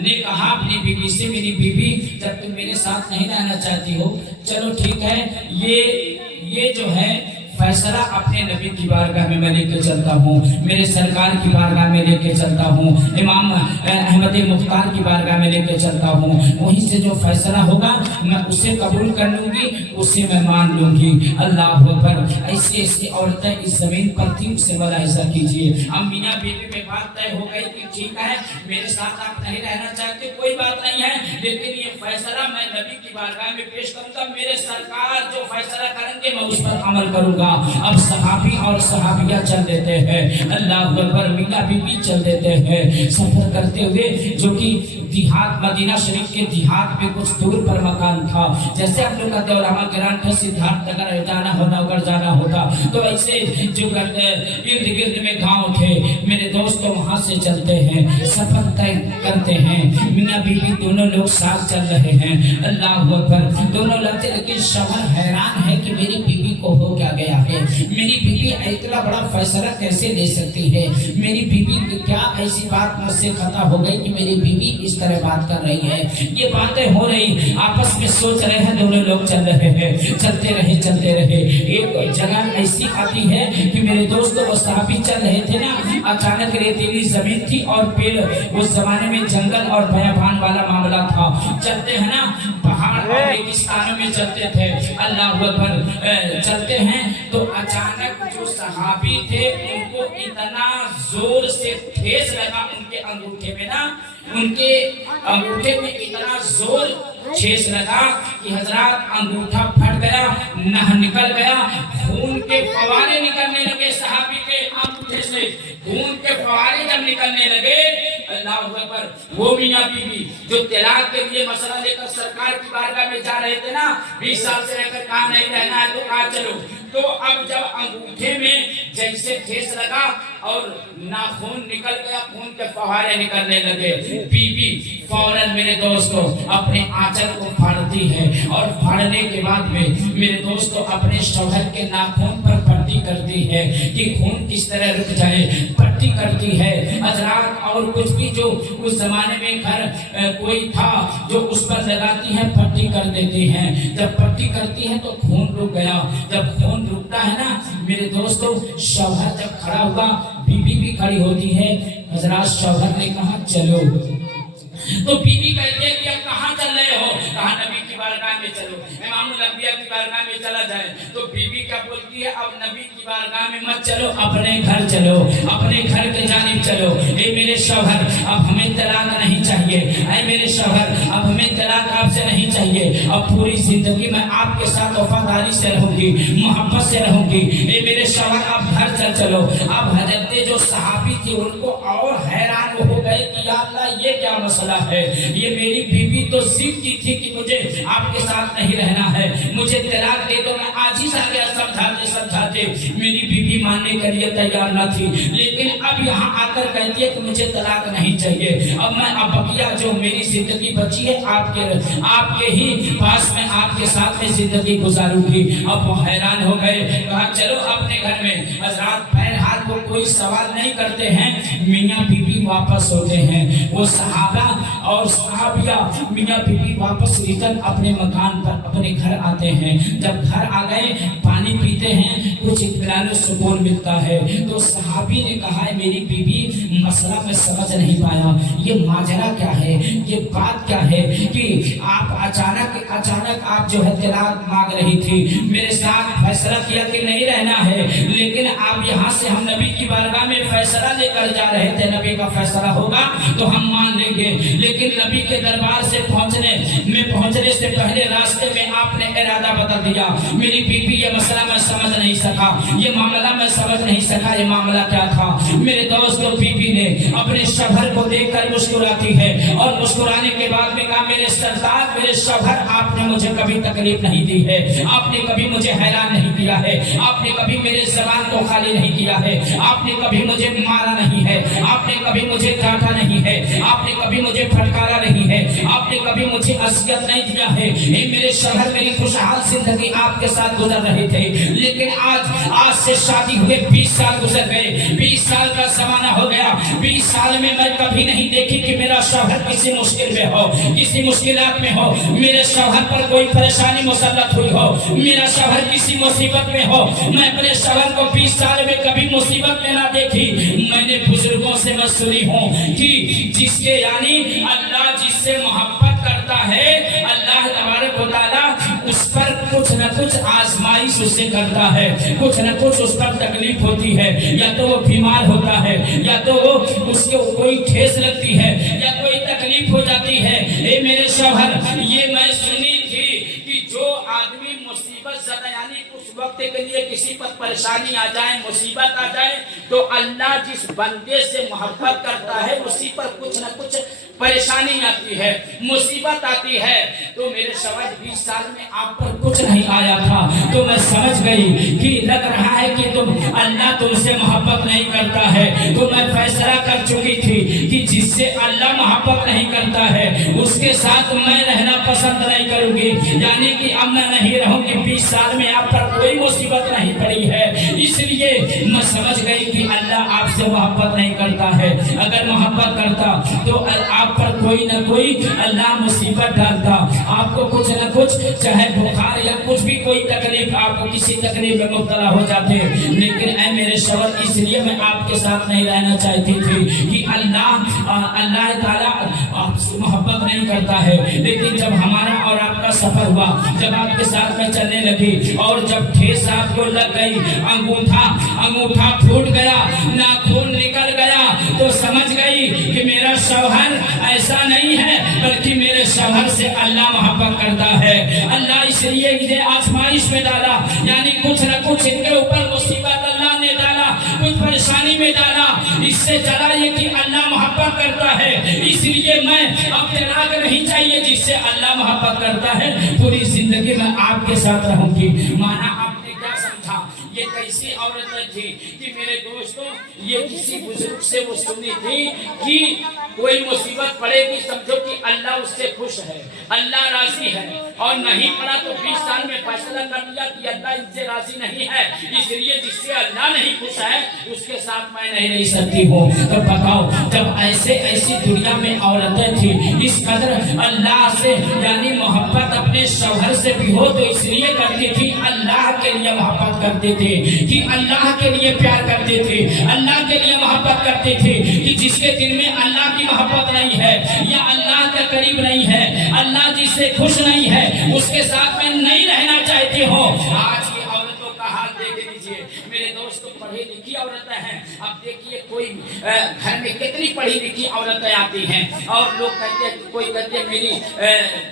ने कहा अपनी बीवी से, मेरी बीवी जब तुम मेरे साथ नहीं रहना चाहती हो, चलो ठीक है, ये जो है फैसला अपने नबी की बारगाह में मैं लेके चलता हूँ, मेरे सरकार की बारगाह में लेके चलता हूँ, इमाम अहमद मुख्तार की बारगाह में लेके चलता हूँ, वहीं से जो फैसला होगा मैं उसे कबूल कर लूंगी, उसे मैं मान लूंगी। अल्लाह अकबर। ऐसी ऐसी औरतें इस जमीन पर थी, उससे मुलाहिजा कीजिए। अब मियां बीवी में बात तय हो गई कि ठीक है मेरे साथ आप नहीं रहना चाहते, कोई बात नहीं है, लेकिन ये फैसला मैं नबी की बारगाह में पेश करूंगा, मेरे सरकार जो फैसला करेंगे मैं उस पर अमल करूंगा। अब सहाबी और सहाबिया चल देते हैं, अल्लाह अकबर, मियां बीवी चल देते हैं सफर करते हुए, जो कि देहात मदीना शरीफ के देहात में कुछ दूर पर मकान था। जैसे आप लोग कहते हो ग्रांट सिद्धार्थ नगर जाना होना अगर जाना होता, तो ऐसे जो इर्द गिर्द में गांव थे, मेरे दोस्तों वहां से चलते हैं, सफर तय करते हैं, मियां बीवी दोनों लोग साथ चल रहे हैं। अल्लाह अकबर। दोनों लगते, लेकिन शौहर हैरान है कि मेरी बीवी को हो क्या गया है, मेरी बीवी इतना बड़ा फैसला कैसे ले सकती है, मेरी बीवी क्या ऐसी बात मुझसे खता हो गई कि मेरी बीवी इस तरह बात कर रही है। ये बातें हो रही, आपस में सोच रहे हैं, दोनों लोग चल रहे हैं, चलते रहे। एक जगह ऐसी आती है कि मेरे दोस्तों वो सहाबी चल रहे थे ना, अचानक रेतीली जमीन थी और पेड़, उस जमाने में जंगल और बयाबान वाला मामला था, चलते हैं ना पहाड़ और रेगिस्तानों में चलते थे। अल्लाह अकबर। चलते हैं तो अचानक जो सहाबी थे उनको इतना जोर से ठेस लगा, उनके अंगूठे में इतना जोर ठेस लगा कि हजरात अंगूठा फट गया, नह निकल गया, खून के फवारे निकलने लगे सहाबी के अंगूठे से। खून के फवारे जब निकलने लगे, अल्लाह अकबर, वो मियां बीवी जो तलाक के लिए मसला लेकर सरकार की बारगाह में जा रहे थे ना, 20 साल से रहकर कहा नहीं रहना है तो कहा चलो, तो अब जब अंगूठे में जैसे ठेस लगा और नाखून निकल गया, खून के फवारे निकलने लगे, बीवी फौरन मेरे दोस्तों अपने आंचल को फाड़ती है, और फाड़ने के बाद में मेरे दोस्तों अपने शौहर के नाखून पर पट्टी करती है कि खून किस तरह रुक जाए, पट्टी करती है हजरात। और कुछ भी जो उस जमाने में घर कोई था जो उस पर लगाती है, पट्टी कर देती हैं। जब पट्टी करती है तो खून रुक गया। जब खून रुकता है ना मेरे दोस्तों, शौहर जब खड़ा हुआ, बीवी भी खड़ी होती है। हजरात शौहर ने कहा चलो, तो बीवी कहती है कि अब कहाँ चल रहे हो? कहा नबी की बारगाह में चलो, इमाम अल-अंबिया की बारगाह में चला जाए तो बीवी क्या बोलती है, अब नबी की बारगाह में मत चलो, अपने घर चलो, अपने घर के जानिब चलो। ए मेरे शौहर, अब हमें तलाक नहीं चाहिए, ऐ मेरे शौहर, अब हमें तलाक आपसे नहीं चाहिए, अब पूरी जिंदगी मैं आपके साथ वफादारी से रहूंगी, मोहब्बत से रहूंगी। ए मेरे शौहर, अब घर चल चलो। अब हजरत जो सहाबी थी उनको और हैरान हो गए कि या अल्लाह ये क्या मसला है, ये मेरी बीवी तो जिद की थी कि मुझे आपके साथ नहीं रहना है, मुझे तलाक दे दो। मैं आज ही आ गया समझाते समझाते, मेरी बीवी मानने के लिए तैयार न थी, लेकिन अब यहाँ आकर कहती है कि मुझे तलाक नहीं चाहिए। अब मैं अब बकिया जो मेरी जिंदगी बची है आपके ही पास में आपके साथ में जिंदगी गुजारूंगी। अब वो हैरान हो गए, कहा चलो अपने घर में। हजरात बहरहाल वो कोई सवाल नहीं करते हैं, मियाँ बीबी वापस होते हैं। वो सहाबा और सहाबिया मियाँ बीबी वापस रिटर्न अपने मकान पर अपने घर आते हैं। जब घर आ गए पानी पीते हैं, कुछ इत्मीनान सुकून मिलता है। तो सहाबी ने कहा है मेरी बीबी मसला मैं समझ नहीं पाया, ये माजरा क्या है, ये बात क्या है कि आप अचानक आप जो है तलाक मांग रही थी, मेरे साथ फैसला किया कि नहीं रहना है, लेकिन आप यहाँ से हम नबी की बारगाह में फैसला लेकर जा रहे थे, नबी का फैसला होगा तो हम मान लेंगे, लेकिन नबी के दरबार से पहुंचने से पहले रास्ते में आपने इरादा बदल दिया। मेरी बीबी ये मसला मैं समझ नहीं सका, ये मामला मैं समझ नहीं सका, ये मामला क्या था। मेरे दोस्तों, बीबी ने अपने शौहर को देखकर मुस्कुराती है और मुस्कुराने के बाद में कहा मेरे सरदार, मेरे शौहर, आपने मुझे कभी तकलीफ नहीं दी है, आपने कभी मुझे हैरान नहीं किया है, आपने कभी मेरे ज़बान को खाली नहीं किया है, आपने कभी मुझे मारा नहीं है, आपने कभी मुझे डांटा नहीं है, आपने कभी मुझे फटकारा नहीं है, आपने कभी मुझे अज़ियत नहीं दिया है। ये मेरे शौहर मेरी खुशहाल जिंदगी आपके साथ गुजर रहे थे, लेकिन आज से शादी हुए 20 साल गुजर गए, 20 साल का जमाना हो गया। 20 साल में मैं कभी नहीं देखी कि मेरा शौहर किसी मुश्किल में हो, किसी मुश्किलात में हो, मेरे शौहर पर कोई परेशानी मुसल्लत हुई हो, मेरा शौहर किसी मुसीबत में हो। मैं अपने शौहर को 20 साल में कभी मुसीबत में ना देखी। मैंने बुजुर्गों से मैं सुनी हूँ कि जिसके यानी अल्लाह जिससे मोहब्बत करता है, अल्लाह तबारक व तआला उस पर कुछ न कुछ आजमाइश उससे करता है, कुछ न कुछ उस पर तकलीफ होती है, या तो वो बीमार होता है, या तो वो उसको कोई ठेस लगती है, या कोई तकलीफ हो जाती है। ए मेरे शौहर, ये मैं सुनी थी कि जो आदमी मुसीबत ज़दा यानी उस वक्त के लिए किसी पर परेशानी आ जाए, मुसीबत आ जाए, तो अल्लाह जिस बंदे से मोहब्बत करता है उसी पर कुछ न कुछ परेशानी आती है, मुसीबत आती है। तो मेरे शौहर 20 साल में आप पर कुछ नहीं आया था, तो मैं समझ गई कि लग रहा है कि अल्लाह तुमसे मोहब्बत नहीं करता है। तो मैं फैसला कर चुकी थी कि जिससे अल्लाह मोहब्बत नहीं करता है उसके साथ मैं रहना पसंद नहीं करूंगी, यानी कि अब मैं नहीं रहूंगी। 20 साल में आप पर कोई मुसीबत नहीं पड़ी है, इसलिए मैं समझ गई कि अल्लाह आपसे मोहब्बत नहीं करता है। अगर मोहब्बत करता तो आप पर कोई न कोई अल्लाह मुसीबत डालता, आपको कुछ न कुछ चाहे बुखार या कुछ भी कोई तकलीफ, आपको किसी तकलीफ में मुब्तला हो जाते। लेकिन ऐ मेरे शौहर, इसलिए मैं आपके साथ नहीं रहना चाहती थी कि अल्लाह ताला आपसे मोहब्बत नहीं करता है। लेकिन जब हमारा और आपका सफर हुआ, जब आपके साथ में चलने लगी और जब ठेस आपको लग गई, अंगूठा फूट गया, नाखून निकल गया, तो समझ गई कि मेरा शौहर ऐसा नहीं है, बल्कि मेरे शौहर से अल्लाह मोहब्बत करता है। अल्लाह इसलिए इन्हें आजमाइश में डाला, यानी कुछ न कुछ इनके ऊपर मुसीबत अल्लाह ने डाला, कुछ परेशानी में डाला, इससे चला ये कि अल्लाह मोहब्बत करता है। इसलिए मैं अब तलाक नहीं चाहिए, जिससे अल्लाह मोहब्बत करता है, पूरी जिंदगी में आपके साथ रहूंगी। माना आपने क्या समझा, ये कैसी औरतें थी कि मेरे दोस्तों, ये किसी बुजुर्ग से वो सुनी थी कि कोई मुसीबत पड़ेगी, समझो कि अल्लाह उससे खुश है, अल्लाह राजी है, और नहीं पड़ा तो 20 साल में फैसला कर लिया कि अल्लाह इनसे राजी नहीं है, इसलिए जिससे अल्लाह नहीं खुश है उसके साथ मैं नहीं रह सकती हूँ। तो बताओ, जब ऐसी दुनिया में औरतें थी, इस कदर अल्लाह से यानी मोहब्बत अपने शौहर से भी हो, तो इसलिए करती थी अल्लाह के लिए मोहब्बत करते थे, कि अल्लाह के लिए प्यार करते थे, अल्लाह के लिए मोहब्बत करते थे, कि जिसके दिल में अल्लाह की मोहब्बत नहीं है या अल्लाह के करीब नहीं है, अल्लाह जिससे खुश नहीं है, उसके साथ में नहीं रहना चाहते हो। आज की औरतों का हाल देख लीजिए मेरे दोस्तों, पढ़ी लिखी औरतें हैं। अब देखिए कोई घर में कितनी पढ़ी लिखी औरतें आती हैं और लोग कहते हैं, कोई कहते हैं मेरी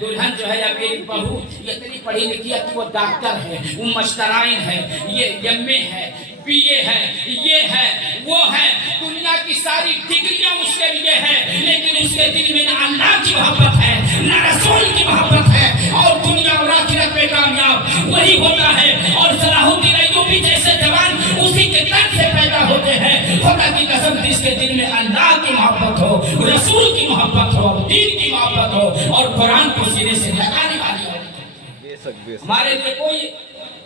दुल्हन जो है या मेरी बहू इतनी पढ़ी लिखी है कि वो डॉक्टर है, वो मस्टराइन है, ये एमए है, बीए है, ये है, वो है, दुनिया की सारी डिग्रियां उसके लिए है, लेकिन उसके दिल में न अल्लाह की मोहब्बत है, न रसूल की मोहब्बत है, और दुनिया और आखिरत में कामयाब वही होता है। और सलाहुद्दीन अय्यूबी जैसे जवान उसी के तन से पैदा होते हैं। खुदा की कसम, जिसके दिल में अल्लाह की मोहब्बत हो, रसूल की मोहब्बत हो, दीन की मोहब्बत हो और कुरान को सीने से लगाने वाली हो। हमारे लिए कोई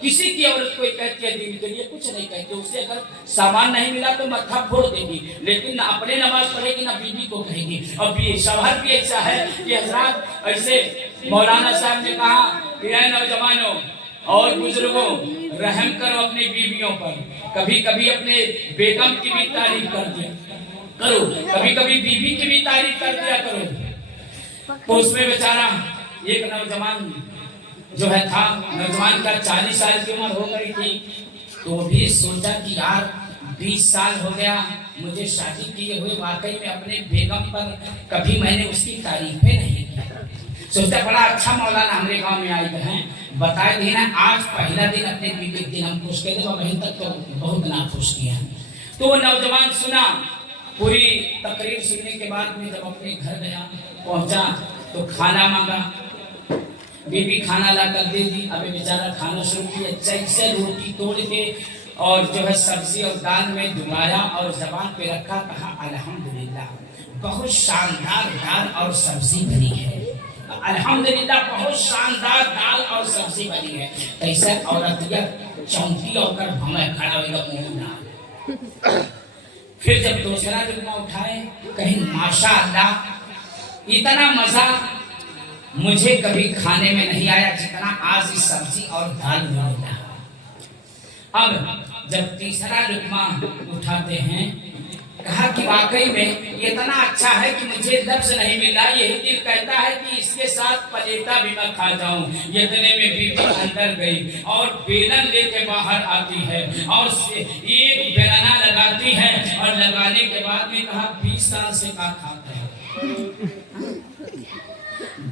किसी की औरत कोई कहती है दीन के लिए कुछ नहीं कहते, उससे अगर सामान नहीं मिला तो मत्था फोड़ देगी, लेकिन ना अपने नमाज पढ़ेगी ना बीवी को कहेगी। अब ये शौहर भी ऐसा है कि हजरात, ऐसे मौलाना साहब ने कहा कि ऐ नौजवानों और बुजुर्गों, रहम करो अपनी बीवियों पर, कभी कभी अपने बेगम की भी तारीफ कर दिया करो, कभी कभी बीवी की भी तारीफ कर दिया करो। तो उसमें बेचारा एक नौजवान जो है था, नौजवान का 40 साल की उम्र हो गई थी, तो वो भी सोचा कि यार 20 साल हो गया मुझे शादी किए हुए, वाकई में अपने बेगम पर कभी मैंने उसकी तारीफें नहीं की। सोचता बड़ा अच्छा मौलाना हमारे गांव में आए हैं, बताए देना आज पहला दिन अपने बीवी के दिन हम खुश कहते, वहीं तक तो बहुत ना खुश किया। तो वो नौजवान सुना, पूरी तकरीर सुनने के बाद में जब अपने घर गया, पहुंचा तो खाना मांगा, बीबी खाना ला कर दे दी। अभी बेचारा खाना शुरू किया, जैसे रोटी तोड़ के और जो है सब्जी और दाल में डुबाया और जबान पे रखा, कहा अल्हम्दुलिल्लाह, बहुत शानदार दाल और सब्जी बनी है, अल्हम्दुलिल्लाह बहुत शानदार दाल और सब्जी बनी है। ऐसा औरतिया चौंकी होकर भमे खड़ा होगा मुंह ना। फिर जब दूसरा जुम्मा उठाए, कहीं माशाअल्लाह इतना मजा मुझे कभी खाने में नहीं आया जितना आज इस सब्जी और दाल में मिला। अब जब तीसरा लुकमा उठाते हैं, कहा कि वाकई में इतना अच्छा है कि मुझे लफ्ज नहीं मिला, यही दिल कहता है कि इसके साथ पलेटा भी मैं खा जाऊं। इतने में बीबी अंदर गई और बेलन लेके बाहर आती है और एक बेलना लगाती है और लगाने के बाद में कहा 20 साल से का खाता है,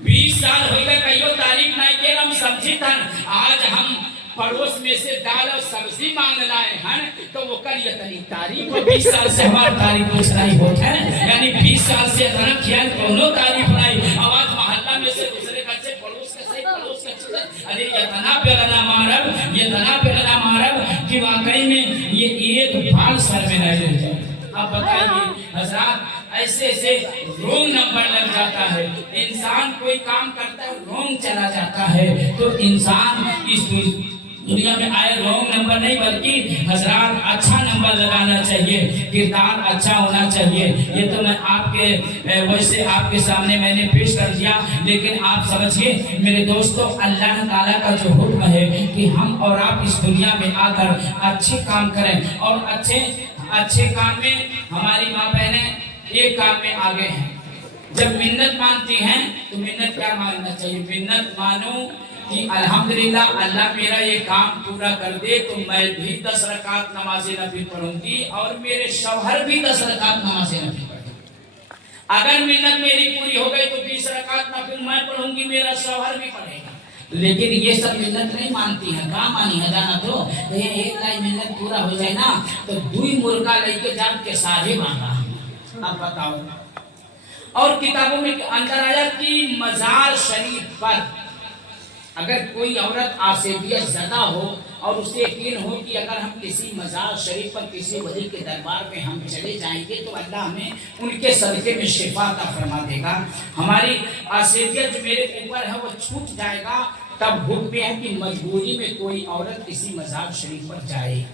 20 साल हो गए कहियो तारीफ नहीं के हम समझी थन, आज हम पड़ोस में से दाल और सब्जी मांग लाए हैं तो वो कर इतनी तारीफ, 20 साल से हमारी तारीफ कुछ नहीं होता है, यानी 20 साल से इतना किया दोनों तारीफ नहीं। आवाज मोहल्ला में से दूसरे घर से पड़ोस का सही पड़ोस का, अरे इतना बेलना मारब, इतना बेलना मारब कि वाकई में ये एक बाल सर में नहीं रह जाए। अब बताइए हजरात, ऐसे ऐसे रोंग नंबर लग जाता है, इंसान कोई काम करता है रोंग चला जाता है, तो इंसान इस दुनिया में आए रोंग नंबर नहीं बल्कि हजरात अच्छा नंबर लगाना चाहिए, किरदार अच्छा होना चाहिए। ये तो मैं आपके वैसे आपके सामने मैंने पेश कर दिया, लेकिन आप समझिए मेरे दोस्तों, अल्लाह ताला का जो हुक्म है कि हम और आप इस दुनिया में आकर अच्छे काम करें और अच्छे काम में हमारी माँ बहनें एक काम में आगे हैं। जब मिन्नत मानती हैं तो मिन्नत क्या मानना चाहिए, मिन्नत मानो कि अल्हम्दुलिल्लाह अल्लाह मेरा ये काम पूरा कर दे तो मैं भी 10 रकात नमाज़े नफिल पढ़ूंगी और मेरे शौहर भी 10 रकात नमाज़े नफिल पढ़ेंगे। अगर मिन्नत मेरी पूरी हो गई तो 20 रकात नफिल मैं पढ़ूंगी, मेरा शौहर भी पढ़ेगा। लेकिन ये सब मिन्नत नहीं मानती है, कहाँ मानी है जाना तो ये एक लाइन मिन्नत पूरा हो जाए ना तो 2 मुर्गा लेके जान के सारे मांगा। अब बताओ, और किताबों में अंदर आया कि मजार शरीफ पर अगर कोई औरत आसेबियत ज़दा हो और उसे यकीन हो कि अगर हम किसी मजार शरीफ पर किसी वली के दरबार में हम चले जाएंगे तो अल्लाह हमें उनके सदक़े में शिफा अता फरमा देगा, हमारी आसेबियत जो मेरे ऊपर है वो छूट जाएगा। तब हुक्म है कि मजबूरी में कोई औरत किसी मजार शरीफ पर जाए।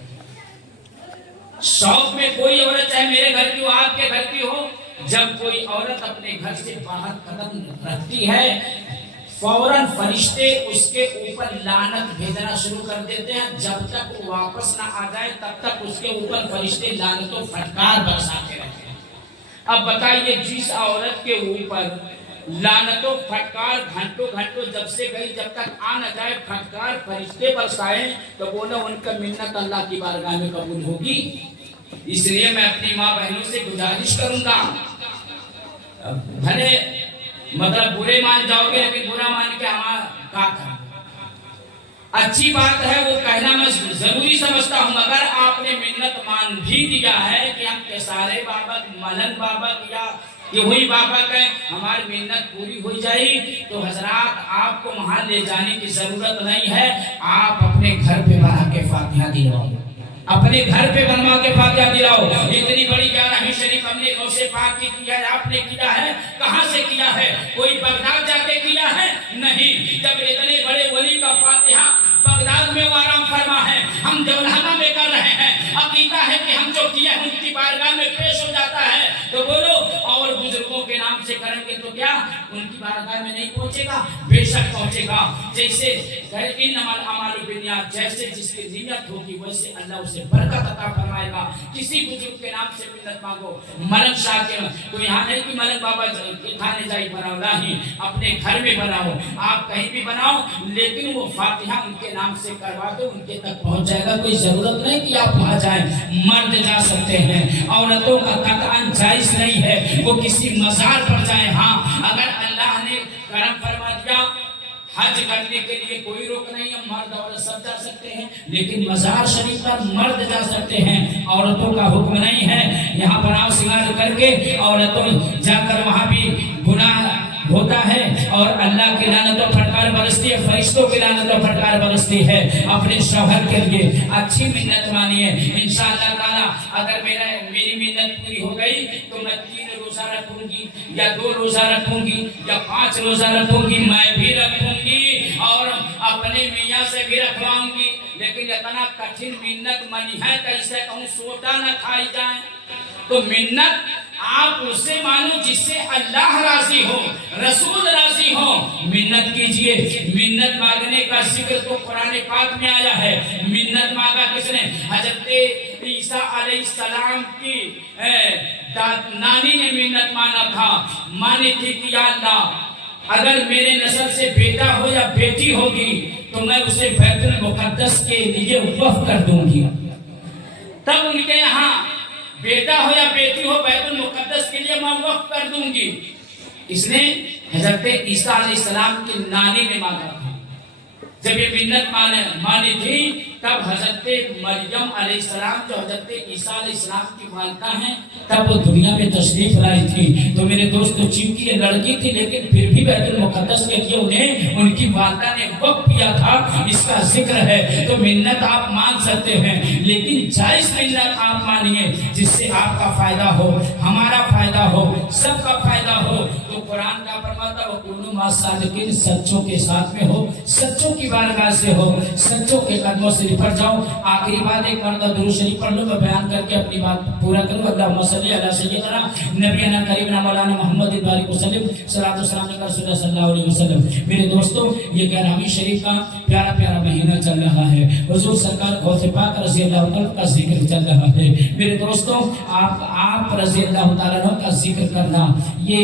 शौक में कोई औरत चाहे मेरे घर की हो आपके घर की हो, जब कोई औरत अपने घर से बाहर कदम रखती है फौरन फरिश्ते उसके ऊपर लानत भेजना शुरू कर देते हैं। जब तक वो वापस ना आ जाए तब तक उसके ऊपर फरिश्ते लानतों फटकार बरसाते रहते हैं। अब बताइए, जिस औरत के ऊपर लानतों फटकार घंटों घंटों जब से गई, जब तक आ न जाए फटकार फरिश्ते बरसाए, तो बोला उनका मिन्नत अल्लाह की बारगाह में कबूल होगी। इसलिए मैं अपनी माँ बहनों से गुजारिश करूंगा, भले मतलब बुरे मान जाओगे लेकिन बुरा मान के हमारा का करें। अच्छी बात है वो कहना मैं जरूरी समझता हूँ, मगर आपने मिन्नत मान भी दिया है कि हम केसारे बाबा मलन बाबा या ये हुई बाबा का हमारी मिन्नत पूरी हो जाएगी, तो हजरात आपको वहां ले जाने की जरूरत नहीं है। आप अपने घर पे बना के फातिहा दिलाओ, अपने घर पे बनवा के फातिहा दिलाओ। इतनी बड़ी ग्यारहवीं शरीफ हमने गौसे पाक की किया है, आपने किया है, कहां से किया है? कोई बगदाद जाके किया है? नहीं। जब इतने बड़े वली का फातिहा बगदाद में आराम फरमा है, हम जौलहाना में कर रहे हैं, अकीदा है कि हम जो किया है उनकी बारगाह में पेश हो जाता है, तो बोलो और बुजुर्गों के नाम से करेंगे तो क्या उनकी बारगाह में नहीं पहुंचेगा? बेशक पहुंचेगा। जैसे जैसे जिसकी नियत होगी वैसे अल्लाह उसे बरकत अता फरमाएगा। किसी बुजुर्ग के नाम से मिन्नत मांगो, मलक शाह के, तो यहाँ नहीं कि मलक बाबा खाने जाई बनाओ, नहीं, अपने घर में बनाओ, आप कहीं भी बनाओ, लेकिन वो फातिहा उनके नाम से करवा दो, उनके तक पहुंच जाएगा। कोई जरूरत नहीं कि आप वहां जाएं, मर्द जा सकते हैं, औरतों का कतई जायज नहीं है वो किसी मजार पर जाए। हाँ, अगर अल्लाह ने करम फरमा दिया, हज करने के लिए कोई रोक नहीं है, मर्द औरत सब जा सकते हैं, लेकिन मजार शरीफ पर मर्द जा सकते हैं, औरतों का हुक्म नहीं है। यहाँ पर आओ सिंगार करके औरतों जाकर वहां भी गुनाह होता है और अल्लाह की लानतों फटकार बरसती है, फरिश्तों की लानतों फटकार बरसती है। अपने शौहर के लिए अच्छी मिन्नत मानिए, इंशाअल्लाह ताला अगर मेरी मिन्नत पूरी हो गई तो मैं 3 रोजा रखूंगी या 2 रोजा रखूंगी या 5 रोजा रखूंगी, मैं भी रखूंगी और अपने मियाँ से भी रखवाऊंगी। लेकिन इतना कठिन मिन्नत मनी है, कैसे कहूँ सोटा न खाई जाए। तो मिन्नत आप उससे मानो जिससे अल्लाह राजी हो, रसूल राजी हो, मिन्नत कीजिए। मिन्नत मांगने का जिक्र तो कुरान पाक में आया है। मिन्नत मांगा किसने? हजरत ईसा अलैहिस्सलाम की नानी ने मिन्नत मांगा था, मानी थी कि या अल्लाह अगर मेरे नस्ल से बेटा हो या बेटी होगी तो मैं उसे बैतुल मुकद्दस के लिए वक्फ कर दूंगी। तब उनके यहाँ बेटा हो या बेटी हो बैतुल मुकद्दस के लिए मैं वक्फ कर दूंगी। इसने हजरत ईसा अलैहिस्सलाम की नानी ने मांगा था। जब ये मिन्नत मानी थी तब हजरत मरियम अलैहिस्सलाम जो हजरत ईसा अलैहिस्सलाम की वालिदा हैं तब वो दुनिया में तशरीफ लाई थी। तो मेरे दोस्तों, चूंकि ये लड़की थी लेकिन फिर भी बैतुल मुकद्दस के लिए उन्हें उनकी वालिदा ने वक्फ किया था, इसका जिक्र है। तो मिन्नत आप मान सकते हैं, लेकिन जायज मिन्नत आप मानिए जिससे आपका फायदा हो, हमारा फायदा हो, सबका फायदा हो। तो कुरान का फरमाता है कुनु मा सादिकीन, सच्चों के साथ में हो, सच्चों की बारगाह से हो, सच्चों के कदमों से लिपट जाओ। आखिरी बात एक मर्दा दुरूद शरीफ पढ़ लो, मैं बयान करके अपनी बात पूरा करूं। अल्लाहुम्मा सल्ली अला सय्यिदना नबीना करीमना मौलाना मोहम्मद बारिक वसल्लम सल्लल्लाहु अलैहि वसल्लम। मेरे दोस्तों, ये 11वीं शरीफ का प्यारा प्यारा महीना चल रहा है। हुजूर सरकार गौसे पाक रज़ी अल्लाह तआला का जिक्र चल रहा है। मेरे दोस्तों, आप रज़ी अल्लाह तआला का जिक्र करना ये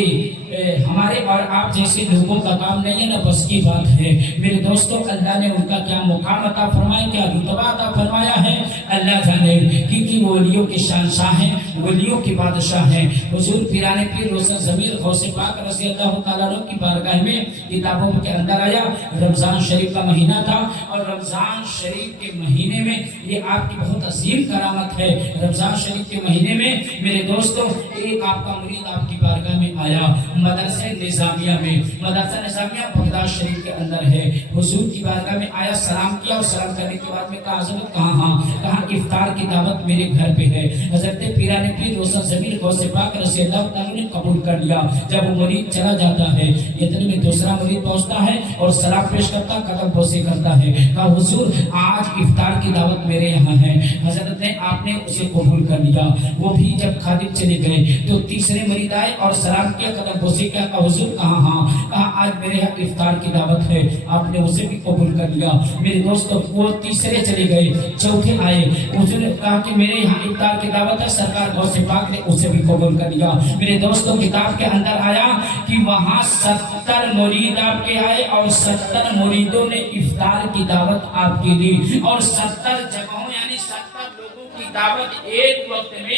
हमारे और आप जैसे लोगों का काम नहीं है ना, बस की बात है। मेरे दोस्तों, अल्लाह ने उनका क्या मुकाम अता फरमाया, क्या रुतबा अता फरमाया है, अल्लाह जाने। क्योंकि वो वलियों के शहंशाह हैं, वलियों के बादशाह हैं। हुजूर पीराने पीर रोशन ज़मीर गौसे पाक रज़ी अल्लाह तआला की बारगाह में किताबों के अंदर आया। रमज़ान शरीफ का महीना था और रमज़ान शरीफ के महीने में ये आपकी बहुत अजीम करामत है। रमज़ान शरीफ के महीने में मेरे दोस्तों एक आपका मुरीद आपकी बारगाह में आया, मदरसा निज़ामिया में, मदरसा निज़ामिया बगदाद शरीफ के अंदर है। हुजूर की बारगाह में आया, सलाम किया और सलाम करने के बाद जवाब में कहा हजरत कहाँ? हाँ, कहा इफ्तार की दावत मेरे घर पे है। हजरत पीराने पीर रोशन ज़मीन गौसे पाक रज़ियल्लाहु ताला ने कबूल कर लिया। जब वो मुरीद चला जाता है, इतने में दूसरा मुरीद पहुंचता है और सलाम पेश करता, कदम बोसे करता है, कहा हुजूर आज इफ्तार की दावत मेरे यहाँ है। हजरत ने आपने उसे कबूल कर लिया। वो भी जब खादिम चले गए तो तीसरे मुरीद आए और सलाम किया, कदम बोसे किया, कहा हुजूर कहाँ? हाँ, कहा आज मेरे यहाँ इफ्तार की दावत है। आपने उसे भी कबूल कर लिया। मेरे दोस्तों वो तीसरे चले गए, चौथे आए, उसने कहा कि मेरे यहाँ इफ्तार की दावत है। सरकार गौसे पाक ने उसे भी कबूल कर लिया। मेरे दोस्तों किताब के अंदर आया कि वहाँ 70 मुरीद आपके आए और 70 मुरीदों ने इफ्तार की दावत आपकी दी और 70 जगहों यानी 70 लोगों की दावत एक वक्त में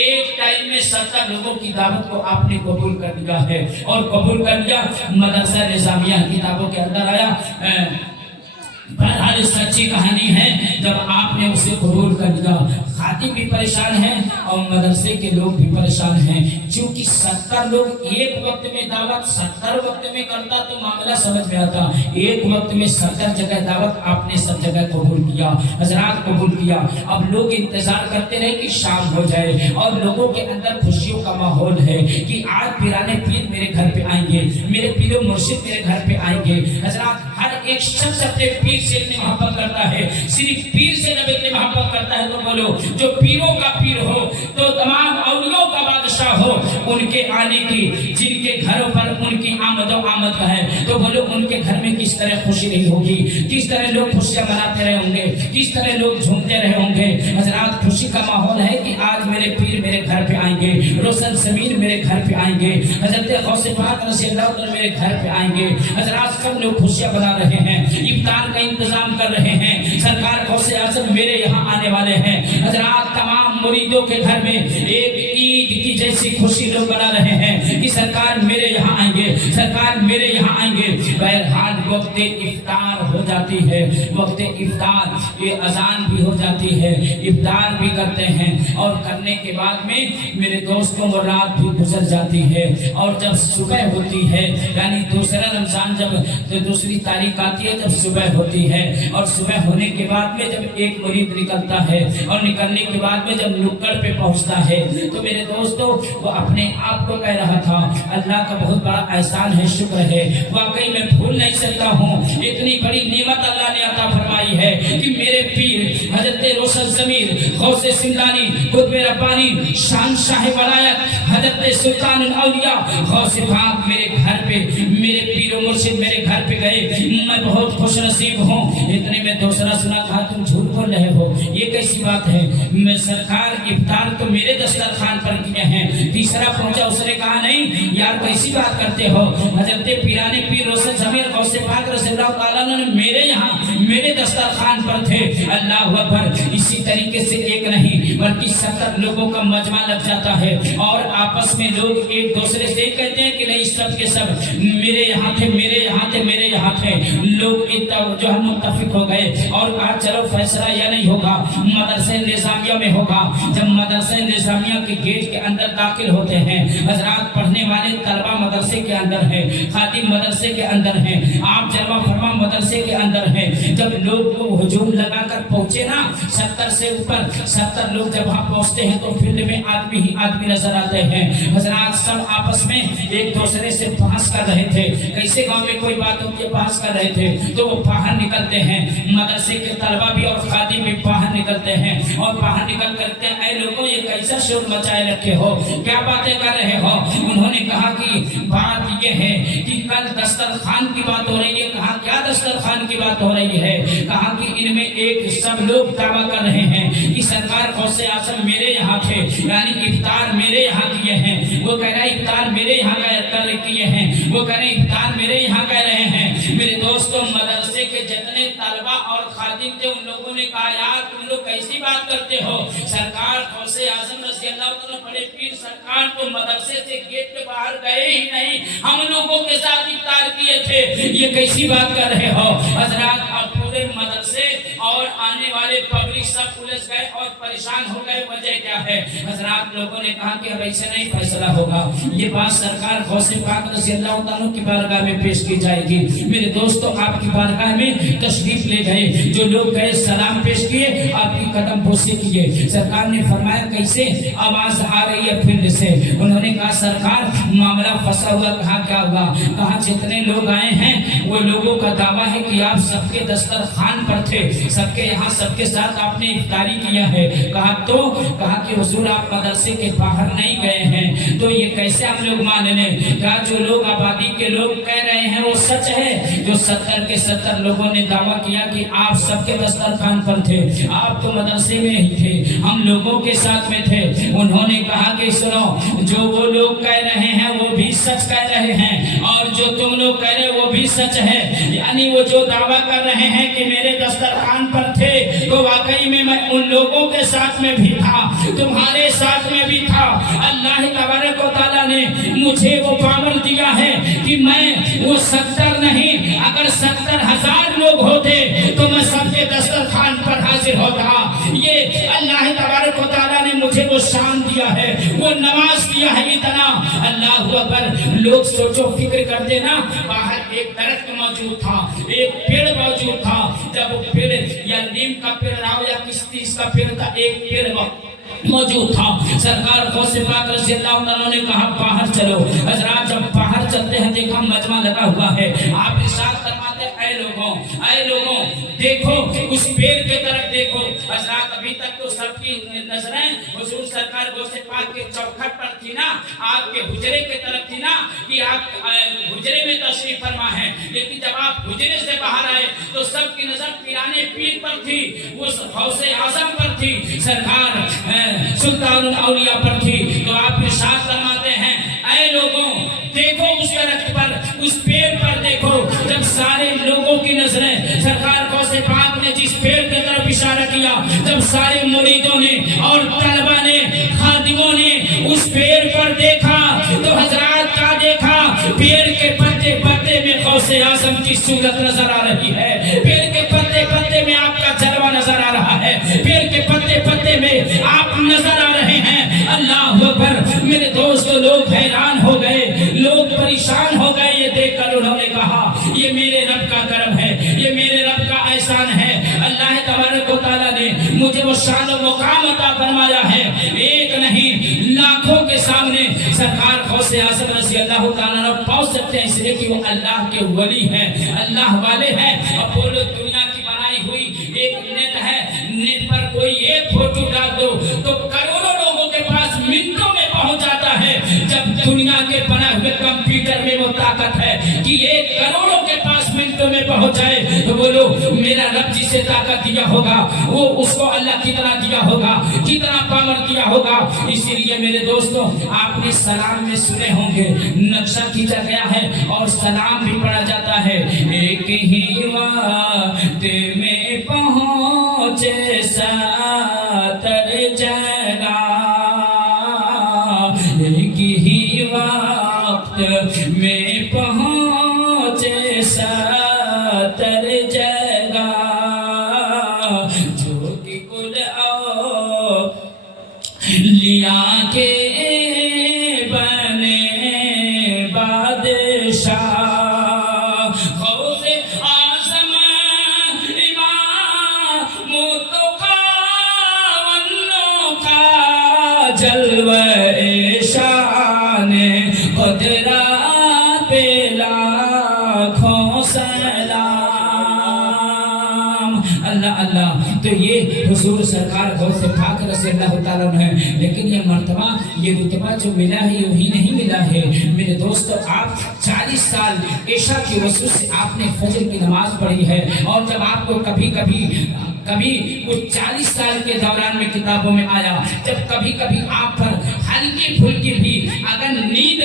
एक टाइम में 70 लोगों की दावत को आपने कबूल कर लिया है। और कबूल कर लिया मदरसा निजामिया किताबों के अंदर आया। बहरहाल सच्ची कहानी है, जब आपने उसे कबूल कर लिया खातिब भी परेशान है और मदरसे के लोग भी परेशान हैं, क्योंकि 70 लोग एक वक्त में दावत 70 वक्त में करता तो मामला समझ में आता। एक वक्त में 70 जगह दावत आपने सब जगह कबूल किया, हजरात कबूल किया। अब लोग इंतजार करते रहे कि शाम हो जाए और लोगों के अंदर खुशियों का माहौल है कि आज पीराने पीर मेरे घर पे आएंगे, मेरे पीरो मुर्शिद मेरे घर पे आएंगे। हजरात हर एक शख्स अपने पीर से इतनी मोहब्बत करता है, सिर्फ पीर से जब इतनी मोहब्बत करता है तो बोलो जो पीरों का पीर हो तो तमाम औलियों का बादशाह हो, उनके आने की जिनके घरों पर उनकी आमद का है तो बोलो उनके घर में किस तरह खुशी रही होगी, किस तरह लोग खुशियां मनाते रहे होंगे, किस तरह लोग झूमते रहे होंगे। हजरात खुशी का माहौल है कि आज मेरे पीर मेरे घर पे आएंगे, रोशन ज़मीन मेरे घर पे आएंगे, हजरत गौसे पाक रज़ियल्लाहु ताला मेरे घर पे आएंगे। हजरात सब लोग खुशियां मना रहे हैं, इफ्तार का इंतजाम कर रहे हैं, सरकार गौसे आज़म मेरे यहाँ आने वाले हैं। हजरात तमाम मुरीदों के घर में एक ईद की जैसी खुशी लोग मना रहे हैं कि सरकार मेरे यहाँ आएंगे, सरकार मेरे यहाँ आएंगे। बहरहाल वक्त इफ्तार हो जाती है, वक्त इफ्तार ये अजान भी हो जाती है, इफ्तार भी करते हैं और करने के बाद में मेरे दोस्तों वो रात भी गुजर जाती है और जब सुबह होती है यानी दूसरा रमजान जब दूसरी तारीख आती है जब सुबह होती है और सुबह होने के बाद में जब एक मुरीद निकलता है और निकलने के बाद में जब नुक्कड़ पे पहुंचता है तो मेरे दोस्तों वो अपने आप को कह रहा था अल्लाह का बहुत बड़ा एहसान है, शुक्र है, वाकई मैं भूल नहीं सकता हूँ इतनी बड़ी नेमत अल्लाह ने अता फरमाई है कि मेरे पीर हजरत रोशन ज़मीर गौसे सिंदानी कुतुब रब्बानी शान शाह वलायत हजरत सुल्तान औलिया गौसे पाक मेरे घर पे मेरे पीर मुर्शिद मेरे घर पे गए। मैं बहुत खुश नसीब हूँ। इतने में दूसरा सुना कहा तुम झूठ बोल रहे हो, ये कैसी बात है, मैं सरकार इफ्तार तो मेरे दस्तरखान पर किए हैं। तीसरा पहुंचा उसने कहा नहीं यार कैसी बात करते हो, हजरत पीराने पीर रोशन ज़मीर गौसे पाक रज़ियल्लाहु ताला ने मेरे यहाँ मेरे दस्तरखान पर थे। अल्लाह अकबर। इसी तरीके से एक नहीं बल्कि 70 लोगों का मजमा लग जाता है और आपस में लोग एक दूसरे से कहते हैं कि नहीं सब के सब मेरे यहाँ थे, मेरे यहाँ थे, मेरे यहाँ थे। लोग जो है मुत्तफिक हो गए और कहा चलो फैसला यह नहीं होगा मदरसे निजामिया में होगा। जब मदरसे निजामिया के गेट के अंदर दाखिल होते हैं हजरात पढ़ने वाले तलबा मदरसे के अंदर है, खातिम मदरसे के अंदर है, आप जलवा फरमा मदरसे के अंदर है। जब लोग को हुजूम लगाकर पहुंचे ना 70 से ऊपर 70 लोग जब वहां पहुंचते हैं तो फील्ड में आदमी ही आदमी नजर आते हैं। हजरात सब आपस में एक दूसरे से बहस कर रहे थे, कैसे गांव में कोई बात होती है बहस कर रहे थे तो वो बाहर निकलते हैं, मदरसे के तलबा भी और खादिम भी बाहर निकलते हैं और बाहर निकल करते हैं ऐ लोगों ये कैसा शोर मचाए रखे हो, क्या बातें कर रहे हो। उन्होंने कहा कि बात ये है कि कल दस्तरखान की बात हो रही है। कहा क्या दस्तरखान की बात हो रही है, कहा कि इनमें एक सब लोग दावा कर रहे हैं कि सरकार गौसे आज़म मेरे यहाँ थे यानी इफ्तार मेरे यहाँ किए हैं, वो कह रहा है इफ्तार मेरे यहाँ कर किए हैं, वो कह रहे इफ्तार मेरे यहाँ कह रहे हैं। मेरे दोस्तों मदरसे के जितने तलबा और खादिम थे उन लोगों ने कहा यार तुम लोग कैसी बात करते हो, सरकार गौसे आज़म रज़ियल्लाहु ताला बड़े पीर सरकार तो मदरसे से गेट के बाहर गए ही नहीं, हम लोगों के साथ इफ्तार किए थे, ये कैसी बात कर रहे हो। हजरात अब पूरे मदरसे और आने वाले पब्लिक सब उलझ गए और परेशान हो गए। वजह क्या है? हजरात लोगों ने कहा कि अब ऐसे नहीं फैसला होगा, ये बात सरकार गौसे पाक रज़ी अल्लाह तआला की बारगाह में पेश की जाएगी। मेरे दोस्तों, आपकी बारगाह में तशरीफ ले गए जो लोग गए, सलाम पेश किए, आपकी कदम बोसे किए। सरकार ने फरमाया कैसे? आवाज आ रही है फील्ड से। उन्होंने कहा सरकार मामला फंसा हुआ। कहा क्या हुआ? कहा जितने लोग आए हैं वो लोगों का दावा है कि आप सबके दस्तरखान पर थे, सबके यहाँ सबके साथ आपने इफ्तारी किया है। कहा तो? कहा कि हुजूर आप मदरसे के बाहर नहीं गए हैं, तो ये कैसे हम लोग मान लें? कहा जो लोग आबादी के लोग कह रहे हैं वो सच है। जो 70 के 70 लोगों ने दावा किया कि आप सबके दस्तरखान पर थे, आप तो मदरसे में ही थे, हम लोगों के साथ में थे। उन्होंने कहा कि सुनो, जो वो लोग कह रहे हैं वो भी सच कह रहे हैं और जो तुम लोग कह रहे हो वो भी सच है। यानी वो जो दावा कर रहे हैं कि मेरे दस्तरखान पर थे, तो वाकई में मैं उन लोगों के साथ में भी था, तुम्हारे साथ में भी था। अल्लाह तबारक व तआला ने मुझे वो पावर दिया है कि मैं वो 70 नहीं, अगर 70,000 लोग होते तो मैं सबके दस्तरखान पर हाजिर होता। ये अल्लाह तबारक व तआला ने मुझे वो शान दिया है, वो नवाज दिया है इतना। अल्लाह अकबर। लोग सोचो, फिक्र कर देना, बाहर एक दरख्त मौजूद था, एक पेड़ मौजूद था। जब वो पेड़ या नीम का पेड़ रहा या किस चीज का पेड़ था, एक पेड़ मौजूद था। सरकार गौसे पाक रज़ी अल्लाह तआला ने कहा बाहर चलो। हजरात जब बाहर चलते हैं देखा मजमा लगा हुआ है। आप इरशाद फरमाते ऐ लोगों देखो उस पेड़ के तरफ देखो। हजरात अभी तक तो सबकी नजरें हुजूर सरकार गौसे पाक के चौखट पर थी ना, आपके हुजरे के तरफ थी ना, कि आप हुजरे में तशरीफ फरमा है। लेकिन जब आप हुजरे से बाहर आए तो सबकी नजर पिराने पीर पर थी, उस गौसे आजम पर थी, सरकार सुल्तानुल औलिया पर थी। तो आप इरशाद फरमाते हैं ऐ लोगों देखो उस दरख्त पर, उस पेड़ पर देखो। जब सारे लोगों की नजरें सरकार गौसे पाक ने जिस पेड़ की तरफ इशारा किया, जब सारे मुरीदों ने और तलबा ने, खादिमों ने उस पेड़ पर देखा, तो हजरात का देखा, पेड़ के पत्ते पत्ते में गौसे आजम की सूरत नजर आ रही है। पेड़ के पत्ते पत्ते में आपका जलवा नजर आ रहा है, पेड़ के पत्ते पत्ते में आप नजर आ रहे हैं। अल्लाह अकबर। मेरे दोस्तों, लोग हैरान हो गए, लोग परेशान हो गए ये देखकर। उन्होंने कहा ये मेरे रब का करम है, ये मेरे रब का एहसान है। अल्लाह तबारक व तआला ने मुझे वो शान और मुकाम अता फरमाया है। एक नहीं लाखों के सामने सरकार गौसे आज़म रज़ी अल्लाह तआला ने पहुंच सकते हैं, इसलिए कि वो अल्लाह के वली हैं, अल्लाह वाले हैं। अब बोलो दुनिया की बनाई हुई एक नेट है, नेट पर कोई एक फोटो डाल दो तो करोड़ों लोगों के पास मिनटों में पहुंच जाता है। जब दुनिया के बना हुए कंप्यूटर में वो ताकत है कि एक करोड़ों के पास मिनटों में पहुंच जाए, तो बोलो मेरा रब जिसे ताकत दिया होगा वो उसको अल्लाह कितना दिया होगा, कितना पावर दिया होगा। इसीलिए मेरे दोस्तों, आपने सलाम में सुने होंगे नक्शा खींचा गया है और सलाम भी पढ़ा जाता है। एक ही वक्त में पहुंचे सातर जगह, एक ही वक्त में पहुंचे सातर जगह, जो कि कुल लिया के बने बादशाह, गौसे आज़म इमाम मुतक़ावन्नो का जलवे शान कुदरत पे लाखों सलाम। अल्लाह अल्लाह। तो ये हुजूर सरकार गौसे पाक रज़ी अल्लाह तआला है। लेकिन ये मर्तबा, ये रुतबा जो मिला है ये वही नहीं मिला है। मेरे दोस्तों, आप 40 साल ईशा की वजह से आपने फजर की नमाज पढ़ी है, और जब आपको कभी कुछ 40 साल के दौरान में किताबों में आया, जब कभी कभी आप पर हल्की फुल्की भी अगर नींद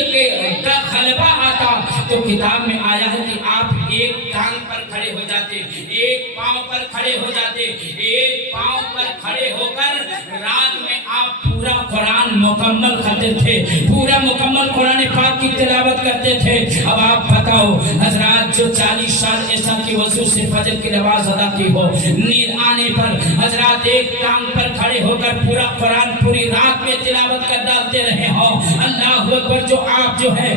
का गलबा आता, तो किताब में आया है कि आप एक टांग पर खड़े हो जाते, एक पांव पर खड़े हो जाते, एक पांव पर खड़े होकर रात में आप पूरा कुरान मुकम्मल करते थे, पूरा मुकम्मल कुरान पाक की तिलावत करते थे। अब आप बताओ हजरात, जो 40 साल ऐसा की वजू से फजर की नमाज अदा की हो, नींद आने पर हजरात एक टांग पर खड़े होकर पूरा कुरान पूरी रात में तिलावत कर डालते रहे हो। अल्लाह अकबर। जो आप जो है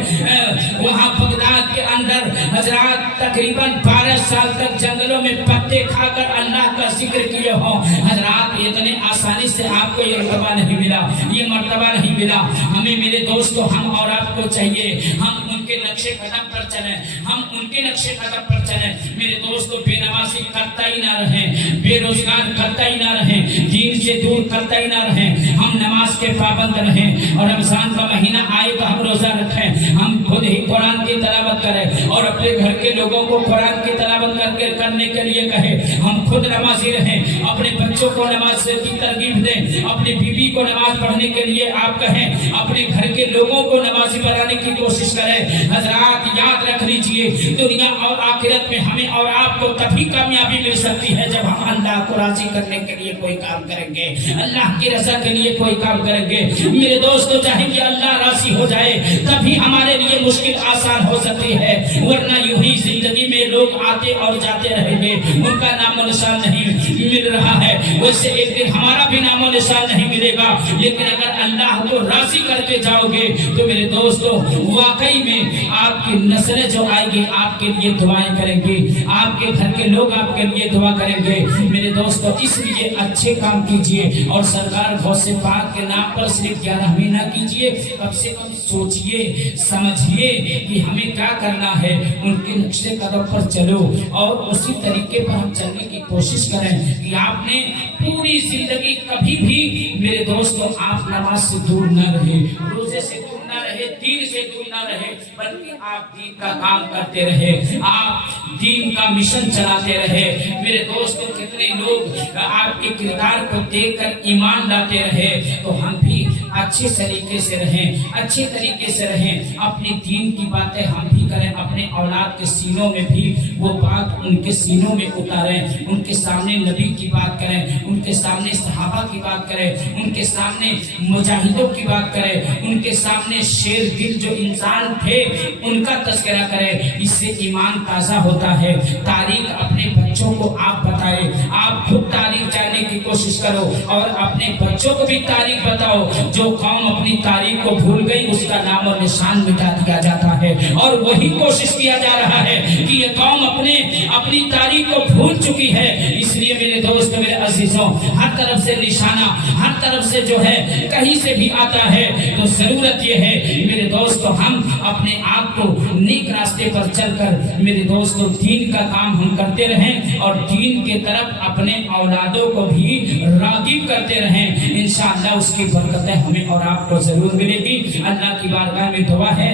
वहाँ बगदाद के अंदर हजरात तकरीबन 12 साल तक जंगलों में पत्ते खाकर अल्लाह का जिक्र किए हो। हजरात इतने आसानी से आपको ये मर्तबा नहीं मिला, ये मर्तबा नहीं मिला। हमें मेरे दोस्तों, हम और आपको चाहिए हम उनके नक्शे कदम पर चलें, हम उनके नक्शे कदम पर चलें। मेरे दोस्तों, बेनमाजी करता ही ना रहें, बेरोजगार करता ही ना रहें, दीन से दूर करता ही ना रहें। हम नमाज के पाबंद रहें और रमजान का महीना आए तो हम रोजा रखें, हम खुद ही कुरान की तिलावत करें और अपने घर के लोगों को कुरान की तिलावत करने के लिए कहें। हम खुद नमाजी रहें, अपने बच्चों को नमाज की तरगीब दें, अपनी बीवी को नमाज पढ़ने के लिए आप कहें, अपने घर के लोगों को नमाजी बनाने की कोशिश करें। हजरात याद रख लीजिए, दुनिया और आखिरत में हमें और आपको तभी कामयाबी मिल सकती है जब हम अल्लाह को राजी करने के लिए कोई काम करेंगे, अल्लाह की रजा के लिए कोई काम करेंगे। मेरे दोस्तों, चाहे कि अल्लाह राजी हो जाए तभी हमारे लिए मुश्किल आसान हो सकती है, वरना यूं ही जिंदगी में लोग आते और जाते रहेंगे, उनका नामो निशान नहीं मिल रहा है। वैसे एक दिन हमारा भी नामो निशान नहीं मिलेगा, लेकिन अगर अल्लाह को राजी करके जाओगे तो मेरे दोस्तों वाकई में आपकी नस्लें जो आएगी आपके लिए दुआएं करेंगी, आपके घर के लोग आपके लिए दुआ करेंगे। मेरे दोस्तों, इसलिए अच्छे काम कीजिए और सरकार गौसे पाक के नाम पर सिर्फ 11 महीना कीजिए, कम से कम सोचिए समझिए कि हमें क्या करना है, उनके नक्शे कदम पर चलो और उसी तरीके पर हम चलने की कोशिश करें कि आपने पूरी जिंदगी कभी भी मेरे दोस्तों आप नमाज से दूर न रहे, रोजे से दूर न रहे, दीन से दूर न रहे, बल्कि आप दीन का काम करते रहे, आप दीन का मिशन चलाते रहे। मेरे दोस्तों, कितने लोग आपके किरदार को देखकर ईमान लाते रहे, तो हम भी अच्छे तरीके से रहें, अच्छे तरीके से रहें, अपने दीन की बातें हम भी करें, अपने औलाद के सीनों में भी वो बात उनके सीनों में उतारें, उनके सामने नबी की बात करें, उनके सामने सहाबा की बात करें, उनके सामने मुजाहिदों की बात करें, उनके सामने शेर दिल जो इंसान थे उनका तज़किरा करें। इससे ईमान ताज़ा होता है। तारीख अपने बच्चों को आप बताएं, आप खुद तारीख जानने की कोशिश करो और अपने बच्चों को भी तारीख बताओ। जो कौम अपनी तारीख को भूल गई उसका नाम और निशान मिटा दिया जाता है, और वही कोशिश किया जा रहा है कि ये कौम अपनी तारीख को भूल चुकी है। इसलिए मेरे दोस्त, मेरे अजीजों, हर तरफ से निशाना, हर तरफ से जो है कहीं से भी आता है, तो जरूरत ये है मेरे दोस्तों हम अपने आप को नेक रास्ते पर चलकर मेरे दोस्तों दीन का काम हम करते रहें और दीन के तरफ अपने औलादों को भी रागिब करते रहें। इंशाअल्लाह उसकी बरकतें हमें और आपको जरूर मिलेगी। अल्लाह की बारगाह में दुआ है,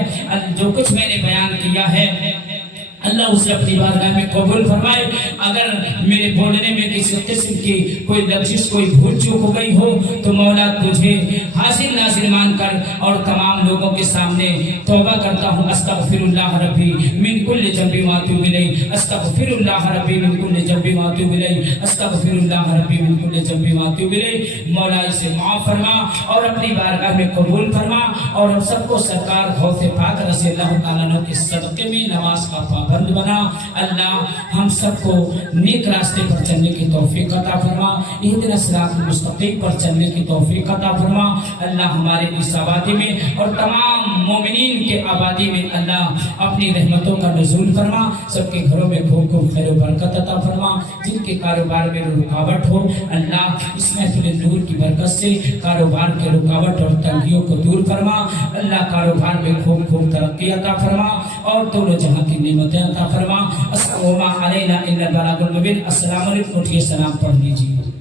जो कुछ मैंने बयान किया है अल्लाह उसे अपनी बारगाह में कबूल फरमाए। अगर मेरे बोलने में किसी किस्म की कोई लफ्ज़, कोई भूल चूक हो गई हो तो मौला तुझे हाजिर नाज़िर मानकर और तमाम लोगों के सामने तौबा करता हूँ। अस्तगफिरुल्लाह रब्बी मिन कुल्लि ज़ंबि व अतूबु इलैहि, अस्तगफिरुल्लाह रब्बी मिन कुल्लि ज़ंबि व अतूबु इलैहि, अस्तगफिरुल्लाह रब्बी मिन कुल्लि ज़ंबि व अतूबु इलैहि। मौला इसे माफ़ फरमा और अपनी बारगाह में कबूल फरमा और हम सबको सरकार गौसे पाक रज़ी अल्लाह तआला अन्हु के सदक़े में नमाज का पाबंद बना। अल्लाह हम सबको नेक रास्ते पर चलने की तौफीक अता फरमा, इहदिना सिरातल मुस्तकीम पर चलने की तौफीक अता फरमा। अल्लाह हमारे इस आबादी में और तमाम मोमिनीन के आबादी में अल्लाह अपनी रहमतों का नज़ूल फरमा, सबके घरों में खूब खूब खैर बरकत अता फरमा। जिनके कारोबार में रुकावट हो अल्लाह इस महफिल नूर की बरकत से कारोबार के रुकावट और तंगियों को दूर फरमा। अल्लाह कारोबार में खूब खूब तरक्की अता फरमा और दोनों जहां की नेमतें अता फरमा। अस्सलामु अलैकुम व रहमतुल्लाहि व बरकातहू। उठिए सलाम पढ़ लीजिए।